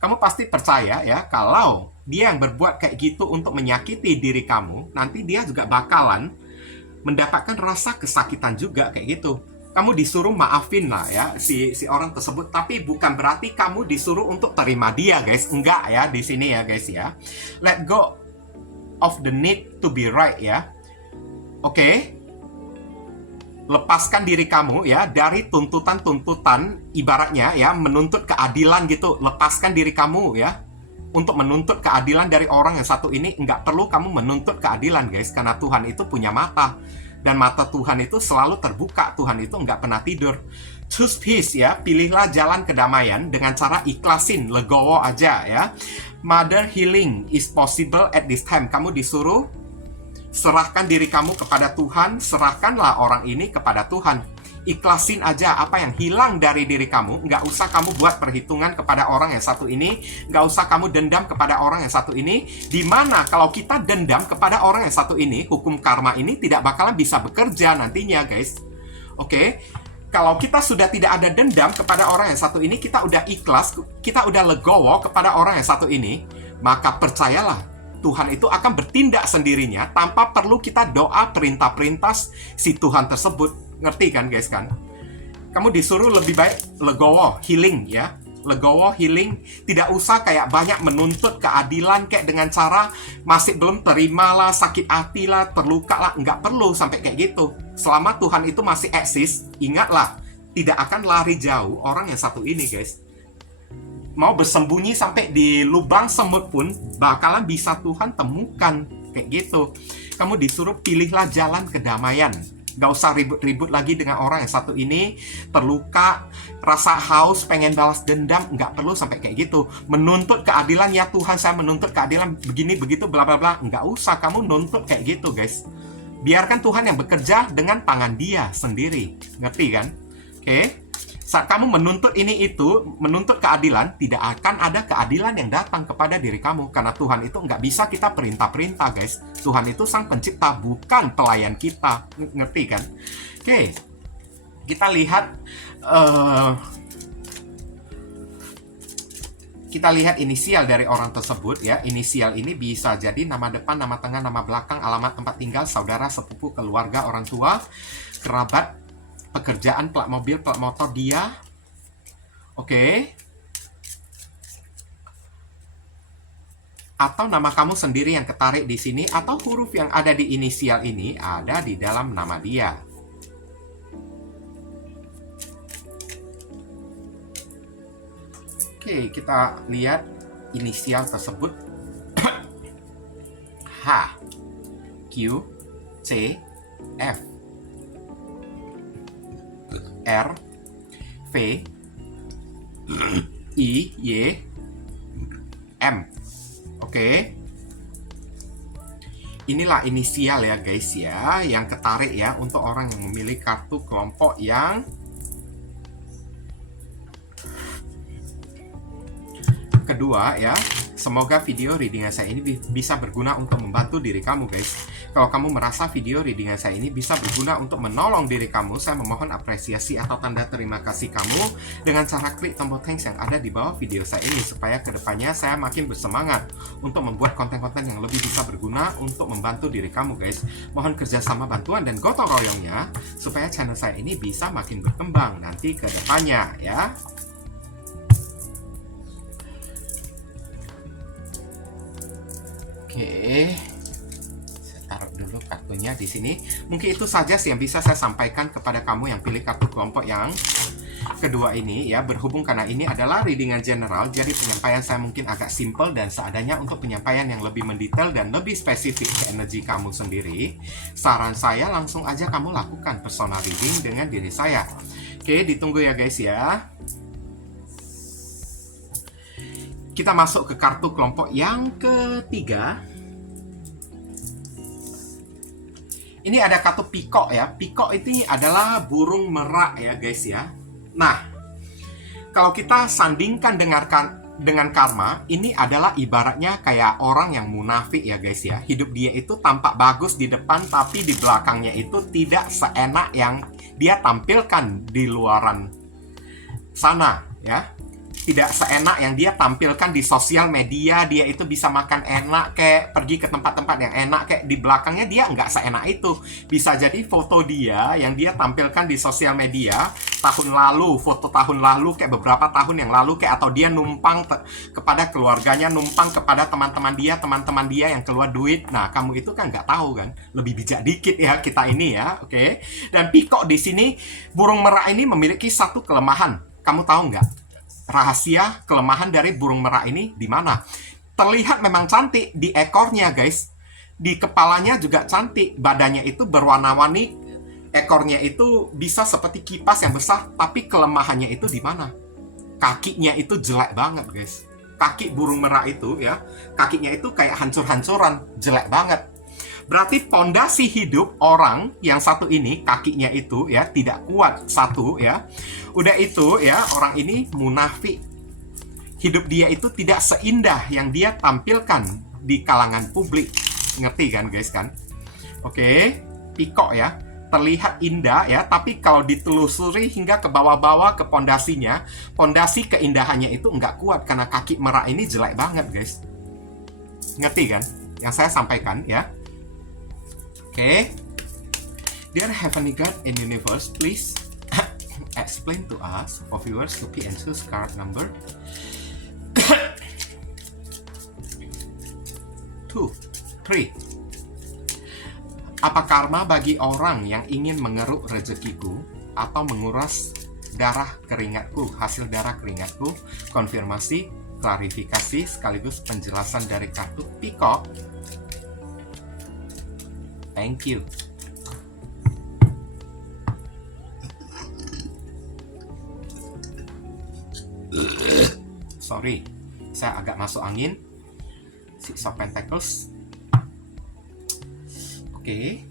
Kamu pasti percaya ya, kalau dia yang berbuat kayak gitu untuk menyakiti diri kamu, nanti dia juga bakalan mendapatkan rasa kesakitan juga kayak gitu. Kamu disuruh maafin lah ya si orang tersebut, tapi bukan berarti kamu disuruh untuk terima dia guys. Enggak ya di sini ya guys ya. Let go of the need to be right ya. Oke. Lepaskan diri kamu ya dari tuntutan-tuntutan, ibaratnya ya menuntut keadilan gitu. Lepaskan diri kamu ya untuk menuntut keadilan dari orang yang satu ini. Enggak perlu kamu menuntut keadilan guys, karena Tuhan itu punya mata. Dan mata Tuhan itu selalu terbuka. Tuhan itu nggak pernah tidur. Choose peace ya. Pilihlah jalan kedamaian dengan cara ikhlasin, legowo aja ya. Mother healing is possible at this time. Kamu disuruh serahkan diri kamu kepada Tuhan. Serahkanlah orang ini kepada Tuhan. Ikhlasin aja apa yang hilang dari diri kamu. Nggak usah kamu buat perhitungan kepada orang yang satu ini. Nggak usah kamu dendam kepada orang yang satu ini. Dimana kalau kita dendam kepada orang yang satu ini, hukum karma ini tidak bakalan bisa bekerja nantinya guys. Oke. Kalau kita sudah tidak ada dendam kepada orang yang satu ini, kita udah ikhlas, kita udah legowo kepada orang yang satu ini, maka percayalah, Tuhan itu akan bertindak sendirinya tanpa perlu kita doa perintah-perintah si Tuhan tersebut. Ngerti kan guys kan? Kamu disuruh lebih baik legowo, healing ya. Legowo, healing. Tidak usah kayak banyak menuntut keadilan kayak dengan cara masih belum terima lah, sakit hati lah, terluka lah. Nggak perlu sampai kayak gitu. Selama Tuhan itu masih eksis, ingatlah, tidak akan lari jauh orang yang satu ini guys. Mau bersembunyi sampai di lubang semut pun bakalan bisa Tuhan temukan kayak gitu. Kamu disuruh pilihlah jalan kedamaian. Gak usah ribut-ribut lagi dengan orang yang satu ini. Terluka, rasa haus, pengen balas dendam. Gak perlu sampai kayak gitu. Menuntut keadilan, ya Tuhan saya menuntut keadilan begini, begitu, bla bla bla. Gak usah kamu nuntut kayak gitu guys. Biarkan Tuhan yang bekerja dengan tangan dia sendiri. Ngerti kan? Oke. Saat kamu menuntut ini itu, menuntut keadilan, tidak akan ada keadilan yang datang kepada diri kamu. Karena Tuhan itu nggak bisa kita perintah-perintah, guys. Tuhan itu sang pencipta, bukan pelayan kita. Ngerti kan? Oke. Kita lihat inisial dari orang tersebut ya. Inisial ini bisa jadi nama depan, nama tengah, nama belakang, alamat tempat tinggal, saudara, sepupu, keluarga, orang tua, kerabat, pekerjaan, plat mobil, plat motor dia. Oke. Atau nama kamu sendiri yang ketarik di sini, atau huruf yang ada di inisial ini ada di dalam nama dia. Oke, kita lihat inisial tersebut. H, Q, C, F, R, V, I, Y, M. Oke. Inilah inisial ya guys ya, yang ketarik ya untuk orang yang memilih kartu kelompok yang kedua ya. Semoga video readingan saya ini bisa berguna untuk membantu diri kamu guys. Kalau kamu merasa video readingan saya ini bisa berguna untuk menolong diri kamu, saya memohon apresiasi atau tanda terima kasih kamu dengan cara klik tombol thanks yang ada di bawah video saya ini, supaya kedepannya saya makin bersemangat untuk membuat konten-konten yang lebih bisa berguna untuk membantu diri kamu guys. Mohon kerjasama, bantuan, dan gotong royongnya supaya channel saya ini bisa makin berkembang nanti kedepannya ya. Oke, saya taruh dulu kartunya di sini. Mungkin itu saja sih yang bisa saya sampaikan kepada kamu yang pilih kartu kelompok yang kedua ini ya, berhubung karena ini adalah readingan general, jadi penyampaian saya mungkin agak simple dan seadanya. Untuk penyampaian yang lebih mendetail dan lebih spesifik ke energi kamu sendiri, saran saya langsung aja kamu lakukan personal reading dengan diri saya. Oke, ditunggu ya guys ya. Kita masuk ke kartu kelompok yang ketiga. Ini ada kartu peacock ya. Peacock ini adalah burung merak ya guys ya. Nah, kalau kita sandingkan dengan karma, ini adalah ibaratnya kayak orang yang munafik ya guys ya. Hidup dia itu tampak bagus di depan, tapi di belakangnya itu tidak seenak yang dia tampilkan di luaran sana ya. Tidak seenak yang dia tampilkan di sosial media. Dia itu bisa makan enak, kayak pergi ke tempat-tempat yang enak, kayak di belakangnya dia nggak seenak itu. Bisa jadi foto dia yang dia tampilkan di sosial media tahun lalu, foto tahun lalu, kayak beberapa tahun yang lalu, kayak atau dia numpang kepada keluarganya, numpang kepada teman-teman dia yang keluar duit. Nah, kamu itu kan nggak tahu kan, lebih bijak dikit ya kita ini ya, oke? Dan peacock di sini, burung merak ini memiliki satu kelemahan. Kamu tahu nggak? Rahasia kelemahan dari burung merak ini di mana? Terlihat memang cantik di ekornya guys. Di kepalanya juga cantik. Badannya itu berwarna-warni. Ekornya itu bisa seperti kipas yang besar. Tapi kelemahannya itu di mana? Kakinya itu jelek banget guys. Kaki burung merak itu ya, kakinya itu kayak hancur-hancuran, jelek banget. Berarti pondasi hidup orang yang satu ini, kakinya itu ya tidak kuat, satu ya. Udah itu ya, orang ini munafik. Hidup dia itu tidak seindah yang dia tampilkan di kalangan publik. Ngerti kan guys kan? Oke, peacock ya, terlihat indah ya, tapi kalau ditelusuri hingga ke bawah-bawah ke pondasinya, pondasi keindahannya itu nggak kuat karena kaki merak ini jelek banget guys. Ngerti kan? Yang saya sampaikan ya. Oke, dear Heavenly God in Universe, please explain to us, for viewers, to key and choose card number 2, 3. Apa karma bagi orang yang ingin mengeruk rezekiku atau menguras darah keringatku, hasil darah keringatku? Konfirmasi, klarifikasi, sekaligus penjelasan dari kartu peacock. Thank you. Sorry, saya agak masuk angin. Six of Pentacles. Oke.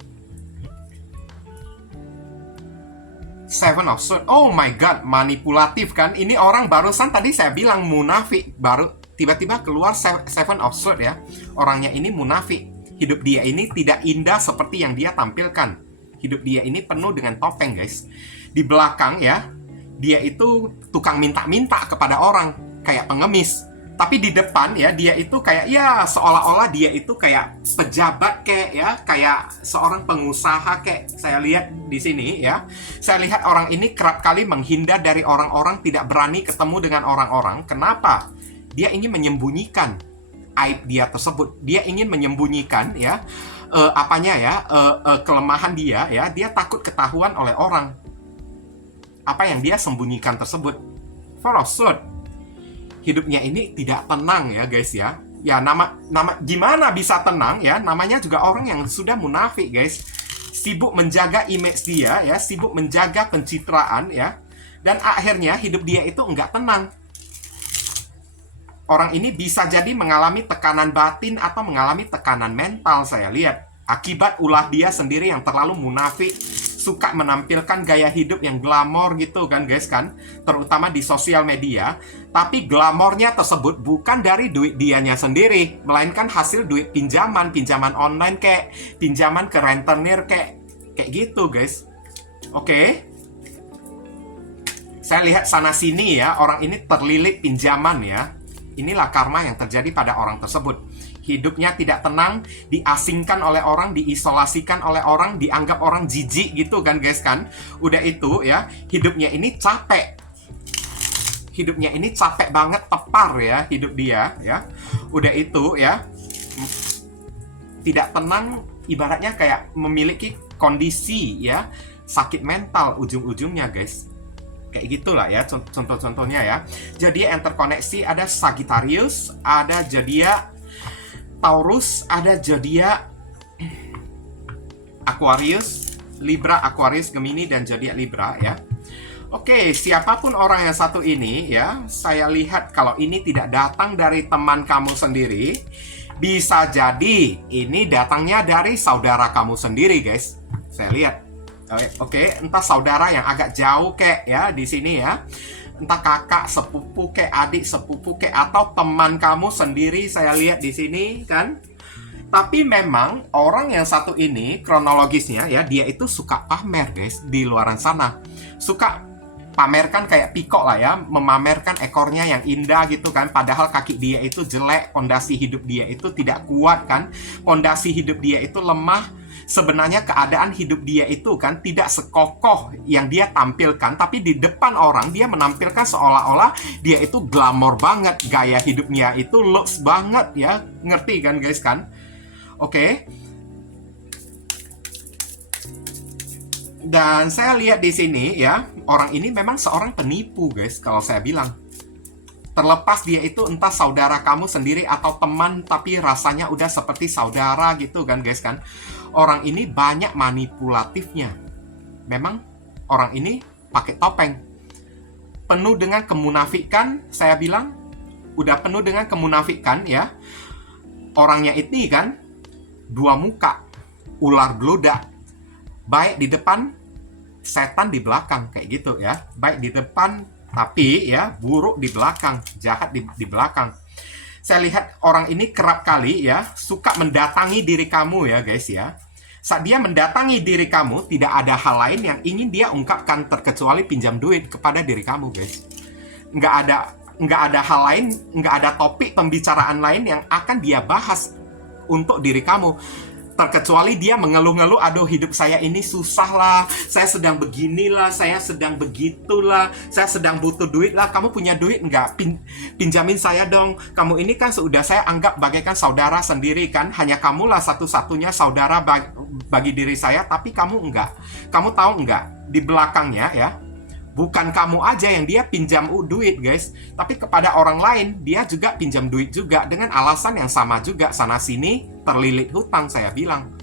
Seven of Swords. Oh my God, manipulatif kan? Ini orang barusan tadi saya bilang munafik, baru tiba-tiba keluar Seven of Swords ya. Orangnya ini munafik. Hidup dia ini tidak indah seperti yang dia tampilkan. Hidup dia ini penuh dengan topeng guys. Di belakang ya, dia itu tukang minta-minta kepada orang, kayak pengemis. Tapi di depan ya, dia itu kayak ya seolah-olah dia itu kayak pejabat kayak ya, kayak seorang pengusaha kayak saya lihat di sini ya. Saya lihat orang ini kerap kali menghindar dari orang-orang, tidak berani ketemu dengan orang-orang. Kenapa? Dia ingin menyembunyikan aib dia tersebut. Dia ingin menyembunyikan ya kelemahan dia ya. Dia takut ketahuan oleh orang apa yang dia sembunyikan tersebut. Four of Swords. Hidupnya ini tidak tenang ya guys ya. Ya nama gimana bisa tenang ya? Namanya juga orang yang sudah munafik guys. Sibuk menjaga image dia ya, sibuk menjaga pencitraan ya. Dan akhirnya hidup dia itu enggak tenang. Orang ini bisa jadi mengalami tekanan batin atau mengalami tekanan mental saya lihat. Akibat ulah dia sendiri yang terlalu munafik, suka menampilkan gaya hidup yang glamor gitu kan guys kan. Terutama di sosial media. Tapi glamornya tersebut bukan dari duit dianya sendiri, melainkan hasil duit pinjaman online kayak pinjaman ke rentenir kayak gitu guys. Oke. Saya lihat sana sini ya, orang ini terlilit pinjaman ya. Inilah karma yang terjadi pada orang tersebut. Hidupnya tidak tenang, diasingkan oleh orang, diisolasikan oleh orang, dianggap orang jijik gitu kan guys kan. Udah itu ya, hidupnya ini capek. Hidupnya ini capek banget, tepar ya hidup dia ya. Udah itu ya, tidak tenang, ibaratnya kayak memiliki kondisi ya sakit mental ujung-ujungnya guys. Kayak gitulah ya contoh-contohnya ya. Zodiak yang terkoneksi ada Sagittarius, ada zodiak Taurus, ada zodiak Aquarius, Libra, Aquarius, Gemini, dan zodiak Libra ya. Oke, siapapun orang yang satu ini ya, saya lihat kalau ini tidak datang dari teman kamu sendiri, bisa jadi ini datangnya dari saudara kamu sendiri, guys. Saya lihat. Oke, entah saudara yang agak jauh kayak ya di sini ya. Entah kakak sepupu kayak adik sepupu kayak atau teman kamu sendiri, saya lihat di sini kan. Tapi memang orang yang satu ini kronologisnya ya, dia itu suka pamer, guys, di luaran sana. Suka pamerkan kayak pikok lah ya, memamerkan ekornya yang indah gitu kan, padahal kaki dia itu jelek, pondasi hidup dia itu tidak kuat kan, pondasi hidup dia itu lemah. Sebenarnya keadaan hidup dia itu kan tidak sekokoh yang dia tampilkan, tapi di depan orang dia menampilkan seolah-olah dia itu glamor banget, gaya hidupnya itu looks banget ya, ngerti kan guys kan? Oke. Dan saya lihat di sini ya, orang ini memang seorang penipu, guys, kalau saya bilang. Terlepas dia itu entah saudara kamu sendiri atau teman, tapi rasanya udah seperti saudara gitu kan, guys kan. Orang ini banyak manipulatifnya. Memang orang ini pakai topeng. Penuh dengan kemunafikan, saya bilang. Udah penuh dengan kemunafikan ya. Orangnya ini kan, dua muka, ular beludak. Baik di depan, setan di belakang, kayak gitu ya. Baik di depan, tapi ya buruk di belakang, jahat di belakang. Saya lihat orang ini kerap kali ya suka mendatangi diri kamu ya guys ya. Saat dia mendatangi diri kamu, tidak ada hal lain yang ingin dia ungkapkan terkecuali pinjam duit kepada diri kamu guys. Nggak ada hal lain, nggak ada topik pembicaraan lain yang akan dia bahas untuk diri kamu. Terkecuali dia mengeluh-ngeluh, aduh hidup saya ini susah lah, saya sedang beginilah, saya sedang begitulah, saya sedang butuh duit lah. Kamu punya duit nggak? Pinjamin saya dong. Kamu ini kan sudah saya anggap bagaikan saudara sendiri kan. Hanya kamulah satu-satunya saudara bagi diri saya, tapi kamu enggak. Kamu tahu nggak? Di belakangnya ya, bukan kamu aja yang dia pinjam duit guys, tapi kepada orang lain dia juga pinjam duit juga dengan alasan yang sama juga, sana sini terlilit hutang saya bilang.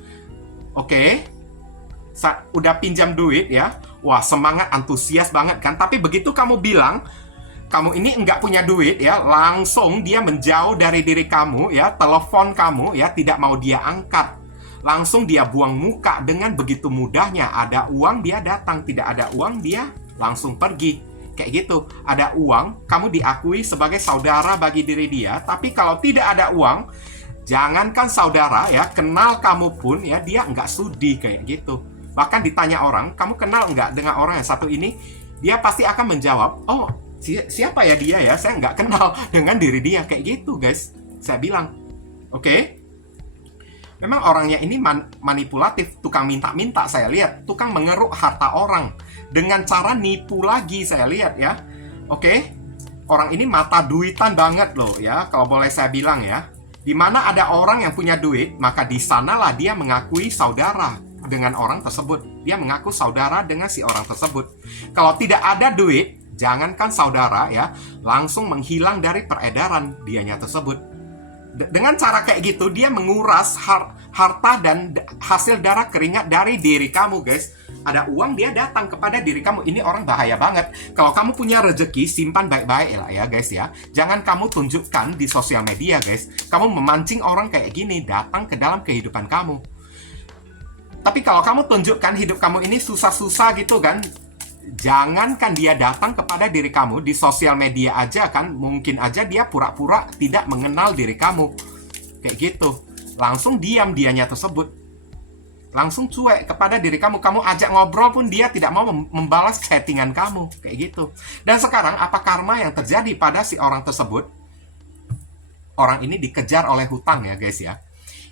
Oke, udah pinjam duit ya, wah semangat antusias banget kan, tapi begitu kamu bilang kamu ini enggak punya duit ya, langsung dia menjauh dari diri kamu ya, telepon kamu ya tidak mau dia angkat. Langsung dia buang muka dengan begitu mudahnya. Ada uang dia datang, tidak ada uang dia langsung pergi. Kayak gitu. Ada uang, kamu diakui sebagai saudara bagi diri dia. Tapi kalau tidak ada uang, jangankan saudara ya, kenal kamu pun ya, dia nggak sudi kayak gitu. Bahkan ditanya orang, kamu kenal nggak dengan orang yang satu ini? Dia pasti akan menjawab, oh siapa ya dia ya? Saya nggak kenal dengan diri dia. Kayak gitu guys. Saya bilang. Oke. Memang orangnya ini manipulatif, tukang minta-minta saya lihat. Tukang mengeruk harta orang. Dengan cara nipu lagi saya lihat ya. Oke. Orang ini mata duitan banget loh ya, kalau boleh saya bilang ya. Di mana ada orang yang punya duit, maka di sanalah dia mengakui saudara dengan orang tersebut. Dia mengaku saudara dengan si orang tersebut. Kalau tidak ada duit, jangankan saudara ya, langsung menghilang dari peredaran dianya tersebut. Dengan cara kayak gitu, dia menguras harta dan hasil darah keringat dari diri kamu guys. Ada uang dia datang kepada diri kamu. Ini orang bahaya banget. Kalau kamu punya rezeki, simpan baik-baik lah ya guys ya. Jangan kamu tunjukkan di sosial media guys. Kamu memancing orang kayak gini datang ke dalam kehidupan kamu. Tapi kalau kamu tunjukkan hidup kamu ini susah-susah gitu kan, jangankan dia datang kepada diri kamu di sosial media aja kan, mungkin aja dia pura-pura tidak mengenal diri kamu. Kayak gitu. Langsung diam dianya tersebut. Langsung cuek kepada diri kamu. Kamu ajak ngobrol pun dia tidak mau membalas chattingan kamu. Kayak gitu. Dan sekarang apa karma yang terjadi pada si orang tersebut? Orang ini dikejar oleh hutang ya guys ya.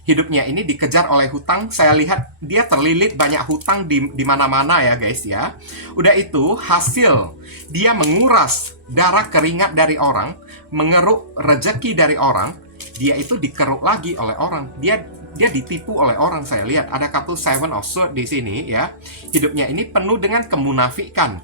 Hidupnya ini dikejar oleh hutang. Saya lihat dia terlilit banyak hutang di mana-mana ya guys ya. Udah itu hasil dia menguras darah keringat dari orang, mengeruk rezeki dari orang, dia itu dikeruk lagi oleh orang. Dia ditipu oleh orang. Saya lihat ada kartu Seven of Swords di sini ya. Hidupnya ini penuh dengan kemunafikan.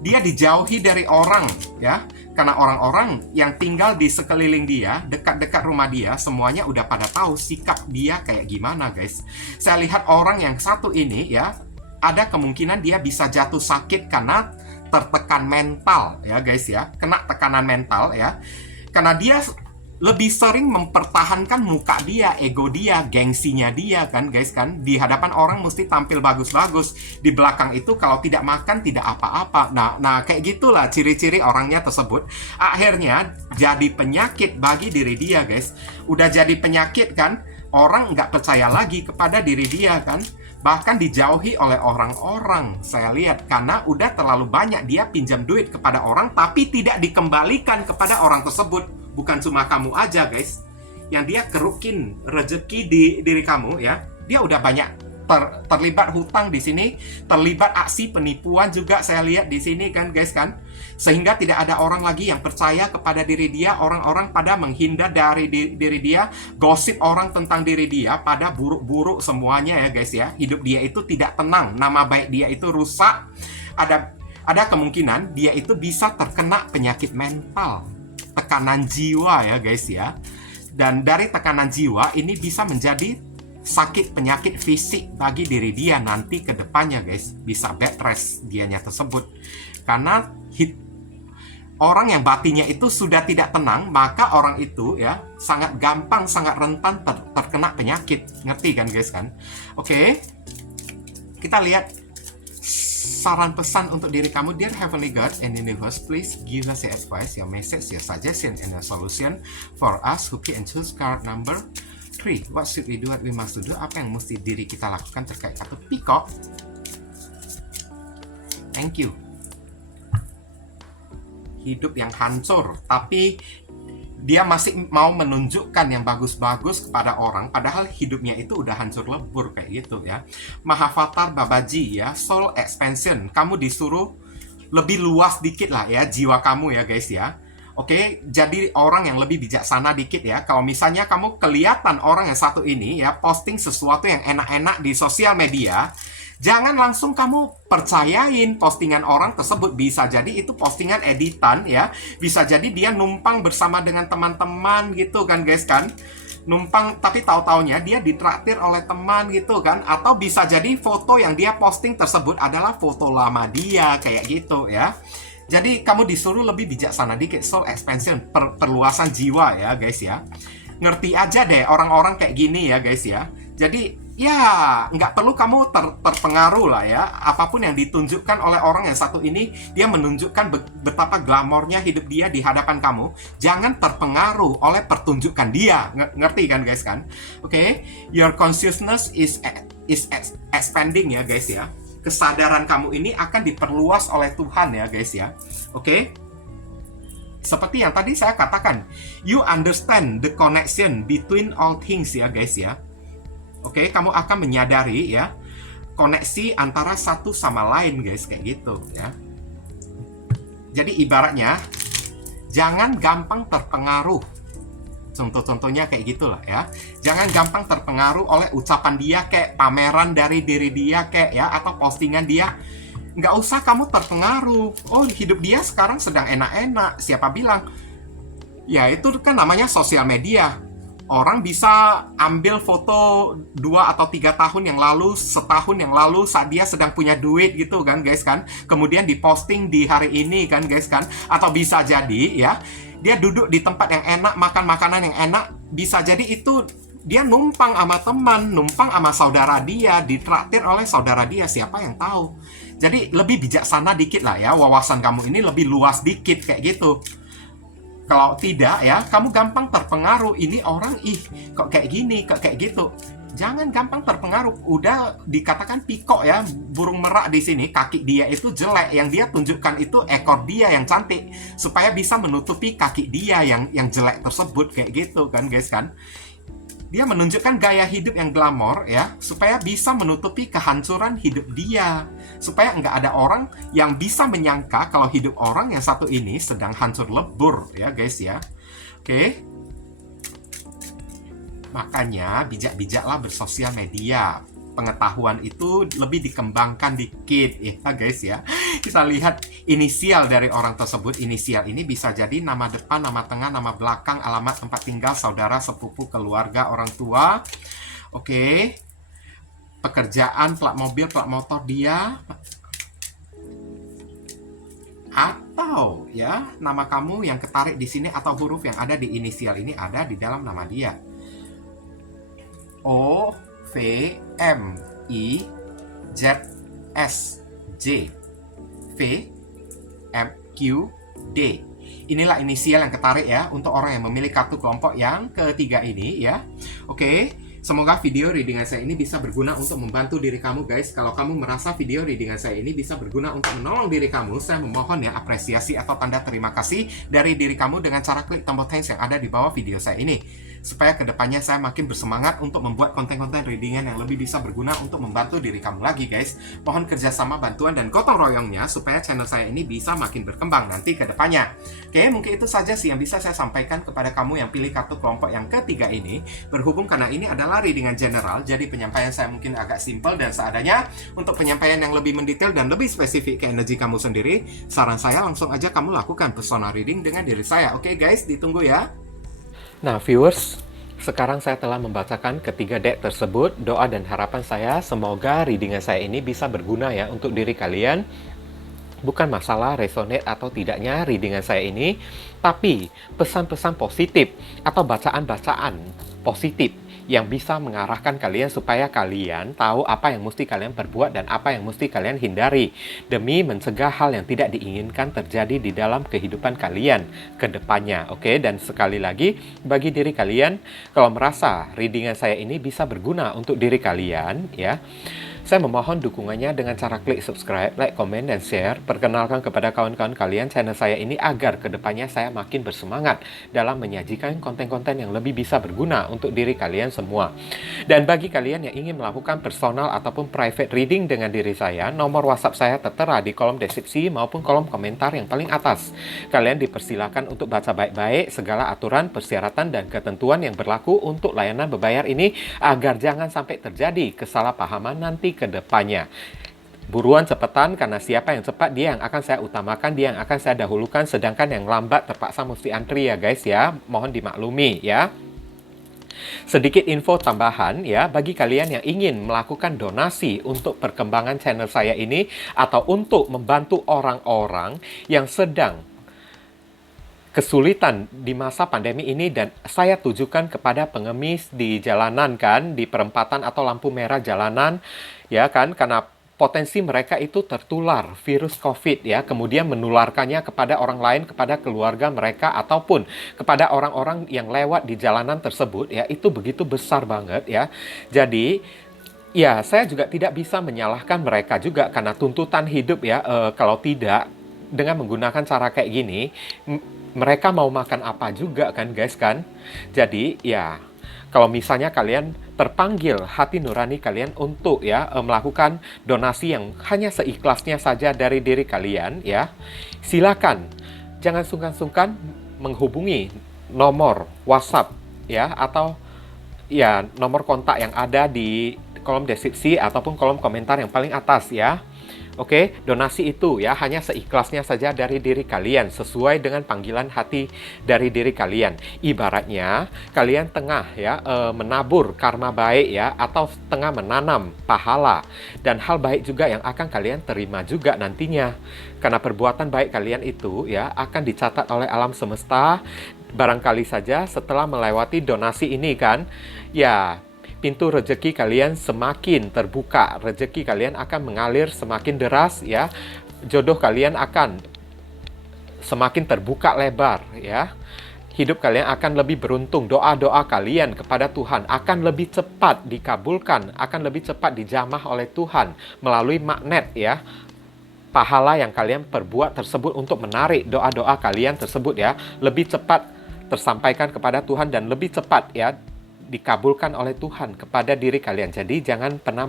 Dia dijauhi dari orang, ya. Karena orang-orang yang tinggal di sekeliling dia, dekat-dekat rumah dia, semuanya udah pada tahu sikap dia kayak gimana, guys. Saya lihat orang yang satu ini, ya, ada kemungkinan dia bisa jatuh sakit karena tertekan mental, ya, guys, ya. Kena tekanan mental, ya. Karena dia lebih sering mempertahankan muka dia, ego dia, gengsinya dia, kan, guys, kan. Di hadapan orang mesti tampil bagus-bagus. Di belakang itu kalau tidak makan, tidak apa-apa. Nah, kayak gitulah ciri-ciri orangnya tersebut. Akhirnya jadi penyakit bagi diri dia, guys. Udah jadi penyakit, kan. Orang nggak percaya lagi kepada diri dia, kan. Bahkan dijauhi oleh orang-orang, saya lihat. Karena udah terlalu banyak dia pinjam duit kepada orang, tapi tidak dikembalikan kepada orang tersebut. Bukan cuma kamu aja, guys, yang dia kerukin rezeki di diri kamu, ya. Dia udah banyak terlibat hutang di sini, terlibat aksi penipuan juga saya lihat di sini, kan, guys, kan. Sehingga tidak ada orang lagi yang percaya kepada diri dia, orang-orang pada menghindar dari diri dia, gosip orang tentang diri dia pada buruk-buruk semuanya, ya, guys, ya. Hidup dia itu tidak tenang, nama baik dia itu rusak. Ada kemungkinan dia itu bisa terkena penyakit mental, tekanan jiwa, ya, guys, ya. Dan dari tekanan jiwa ini bisa menjadi sakit penyakit fisik bagi diri dia nanti ke depannya, guys. Bisa bed rest dianya tersebut. Karena orang yang batinnya itu sudah tidak tenang, maka orang itu, ya, sangat gampang, sangat rentan terkena penyakit. Ngerti, kan, guys, kan? Oke. Kita lihat saran pesan untuk diri kamu. Dear Heavenly God and Universe, please give us your advice, your message, your suggestion, and your solution for us who can choose card number 3. What should we do, what we must do? Apa yang mesti diri kita lakukan terkait kartu Peacock? Thank you. Hidup yang hancur, tapi dia masih mau menunjukkan yang bagus-bagus kepada orang, padahal hidupnya itu udah hancur lebur kayak gitu, ya. Mahavatar Babaji, ya, soul expansion. Kamu disuruh lebih luas dikit lah, ya, jiwa kamu, ya, guys, ya. Oke, jadi orang yang lebih bijaksana dikit, ya. Kalau misalnya kamu kelihatan orang yang satu ini, ya, posting sesuatu yang enak-enak di sosial media, jangan langsung kamu percayain postingan orang tersebut. Bisa jadi itu postingan editan, ya. Bisa jadi dia numpang bersama dengan teman-teman gitu, kan, guys, kan. Numpang tapi tahu-taunya dia ditraktir oleh teman gitu, kan. Atau bisa jadi foto yang dia posting tersebut adalah foto lama dia, kayak gitu, ya. Jadi kamu disuruh lebih bijaksana dikit, soul expansion, perluasan jiwa, ya, guys, ya. Ngerti aja deh orang-orang kayak gini, ya, guys, ya. Jadi ya, nggak perlu kamu terpengaruh lah, ya. Apapun yang ditunjukkan oleh orang yang satu ini, dia menunjukkan betapa glamornya hidup dia di hadapan kamu. Jangan terpengaruh oleh pertunjukan dia. Ngerti, kan, guys, kan? Oke, your consciousness is expanding, ya, guys, ya. Kesadaran kamu ini akan diperluas oleh Tuhan, ya, guys, ya. Oke? Seperti yang tadi saya katakan, you understand the connection between all things, ya, guys, ya. Oke, kamu akan menyadari, ya, koneksi antara satu sama lain, guys, kayak gitu, ya. Jadi ibaratnya jangan gampang terpengaruh. Contoh-contohnya kayak gitulah, ya. Jangan gampang terpengaruh oleh ucapan dia, kayak pameran dari diri dia, kayak, ya, atau postingan dia. Nggak usah kamu terpengaruh. Oh, hidup dia sekarang sedang enak-enak. Siapa bilang? Ya, itu kan namanya sosial media. Orang bisa ambil foto 2 atau 3 tahun yang lalu, setahun yang lalu saat dia sedang punya duit gitu, kan, guys, kan. Kemudian diposting di hari ini, kan, guys, kan. Atau bisa jadi, ya, dia duduk di tempat yang enak, makan makanan yang enak. Bisa jadi itu dia numpang sama teman, numpang sama saudara dia, ditraktir oleh saudara dia, siapa yang tahu. Jadi lebih bijaksana dikit lah, ya. Wawasan kamu ini lebih luas dikit kayak gitu. Kalau tidak, ya, kamu gampang terpengaruh. Ini orang, kok kayak gini, kok kayak gitu. Jangan gampang terpengaruh. Udah dikatakan Peacock, ya, burung merak di sini, kaki dia itu jelek. Yang dia tunjukkan itu ekor dia yang cantik, supaya bisa menutupi kaki dia yang jelek tersebut, kayak gitu, kan, guys, kan. Dia menunjukkan gaya hidup yang glamor, ya, supaya bisa menutupi kehancuran hidup dia. Supaya nggak ada orang yang bisa menyangka kalau hidup orang yang satu ini sedang hancur lebur, ya, guys, ya. Oke. Makanya bijak-bijaklah bersosial media. Pengetahuan itu lebih dikembangkan dikit, ya, guys, ya. Bisa lihat inisial dari orang tersebut. Inisial ini bisa jadi nama depan, nama tengah, nama belakang, alamat tempat tinggal, saudara, sepupu, keluarga, orang tua. Oke. Pekerjaan, plat mobil, plat motor dia. Atau ya, nama kamu yang ketarik di sini atau huruf yang ada di inisial ini ada di dalam nama dia. O, V, M, I, Z, S, J, V, M, Q, D. Inilah inisial yang ketarik ya untuk orang yang memilih kartu kelompok yang ketiga ini ya. Oke. Semoga video readingan saya ini bisa berguna untuk membantu diri kamu guys. Kalau kamu merasa video readingan saya ini bisa berguna untuk menolong diri kamu, saya memohon ya apresiasi atau tanda terima kasih dari diri kamu dengan cara klik tombol thanks yang ada di bawah video saya ini. Supaya kedepannya saya makin bersemangat untuk membuat konten-konten readingan yang lebih bisa berguna untuk membantu diri kamu lagi guys. Mohon kerjasama, bantuan, dan gotong royongnya supaya channel saya ini bisa makin berkembang nanti kedepannya. Oke, mungkin itu saja sih yang bisa saya sampaikan kepada kamu yang pilih kartu kelompok yang ketiga ini. Berhubung karena ini adalah readingan general, jadi penyampaian saya mungkin agak simpel dan seadanya. Untuk penyampaian yang lebih mendetail dan lebih spesifik ke energi kamu sendiri, saran saya langsung aja kamu lakukan personal reading dengan diri saya. Oke guys, ditunggu ya. Nah viewers, sekarang saya telah membacakan ketiga deck tersebut. Doa dan harapan saya semoga readingan saya ini bisa berguna ya untuk diri kalian. Bukan masalah resonate atau tidaknya readingan saya ini, tapi pesan-pesan positif atau bacaan-bacaan positif yang bisa mengarahkan kalian supaya kalian tahu apa yang mesti kalian perbuat dan apa yang mesti kalian hindari demi mencegah hal yang tidak diinginkan terjadi di dalam kehidupan kalian ke depannya. Oke, dan sekali lagi bagi diri kalian, kalau merasa readingan saya ini bisa berguna untuk diri kalian ya, saya memohon dukungannya dengan cara klik subscribe, like, komen, dan share. Perkenalkan kepada kawan-kawan kalian channel saya ini agar kedepannya saya makin bersemangat dalam menyajikan konten-konten yang lebih bisa berguna untuk diri kalian semua. Dan bagi kalian yang ingin melakukan personal ataupun private reading dengan diri saya, nomor WhatsApp saya tertera di kolom deskripsi maupun kolom komentar yang paling atas. Kalian dipersilakan untuk baca baik-baik segala aturan, persyaratan, dan ketentuan yang berlaku untuk layanan berbayar ini agar jangan sampai terjadi kesalahpahaman nanti ke depannya. Buruan cepetan, karena siapa yang cepat dia yang akan saya utamakan, dia yang akan saya dahulukan, sedangkan yang lambat terpaksa mesti antri ya guys ya. Mohon dimaklumi ya. Sedikit info tambahan ya, bagi kalian yang ingin melakukan donasi untuk perkembangan channel saya ini atau untuk membantu orang-orang yang sedang kesulitan di masa pandemi ini, dan saya tujukan kepada pengemis di jalanan kan, di perempatan atau lampu merah jalanan ya kan, karena potensi mereka itu tertular virus COVID ya, kemudian menularkannya kepada orang lain, kepada keluarga mereka ataupun kepada orang-orang yang lewat di jalanan tersebut ya, itu begitu besar banget ya. Jadi ya, saya juga tidak bisa menyalahkan mereka juga karena tuntutan hidup ya. Kalau tidak dengan menggunakan cara kayak gini, mereka mau makan apa juga kan guys kan. Jadi ya, kalau misalnya kalian terpanggil hati nurani kalian untuk ya melakukan donasi yang hanya seikhlasnya saja dari diri kalian ya, silakan jangan sungkan-sungkan menghubungi nomor WhatsApp ya, atau ya nomor kontak yang ada di kolom deskripsi ataupun kolom komentar yang paling atas ya. Oke, donasi itu ya hanya seikhlasnya saja dari diri kalian, sesuai dengan panggilan hati dari diri kalian. Ibaratnya kalian tengah ya menabur karma baik ya, atau tengah menanam pahala dan hal baik juga yang akan kalian terima juga nantinya. Karena perbuatan baik kalian itu ya akan dicatat oleh alam semesta. Barangkali saja setelah melewati donasi ini kan, ya pintu rezeki kalian semakin terbuka, rezeki kalian akan mengalir semakin deras ya, jodoh kalian akan semakin terbuka lebar ya, hidup kalian akan lebih beruntung, doa-doa kalian kepada Tuhan akan lebih cepat dikabulkan, akan lebih cepat dijamah oleh Tuhan melalui magnet ya, pahala yang kalian perbuat tersebut untuk menarik doa-doa kalian tersebut ya, lebih cepat tersampaikan kepada Tuhan dan lebih cepat ya dikabulkan oleh Tuhan kepada diri kalian. Jadi jangan pernah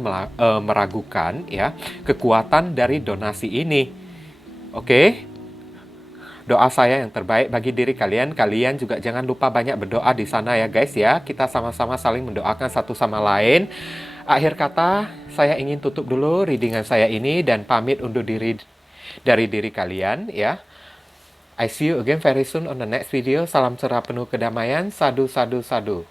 meragukan ya kekuatan dari donasi ini. Oke? Doa saya yang terbaik bagi diri kalian. Kalian juga jangan lupa banyak berdoa di sana ya guys ya. Kita sama-sama saling mendoakan satu sama lain. Akhir kata, saya ingin tutup dulu readingan saya ini dan pamit undur diri dari diri kalian ya. I see you again very soon on the next video. Salam cerah penuh kedamaian. Sadu, sadu, sadu.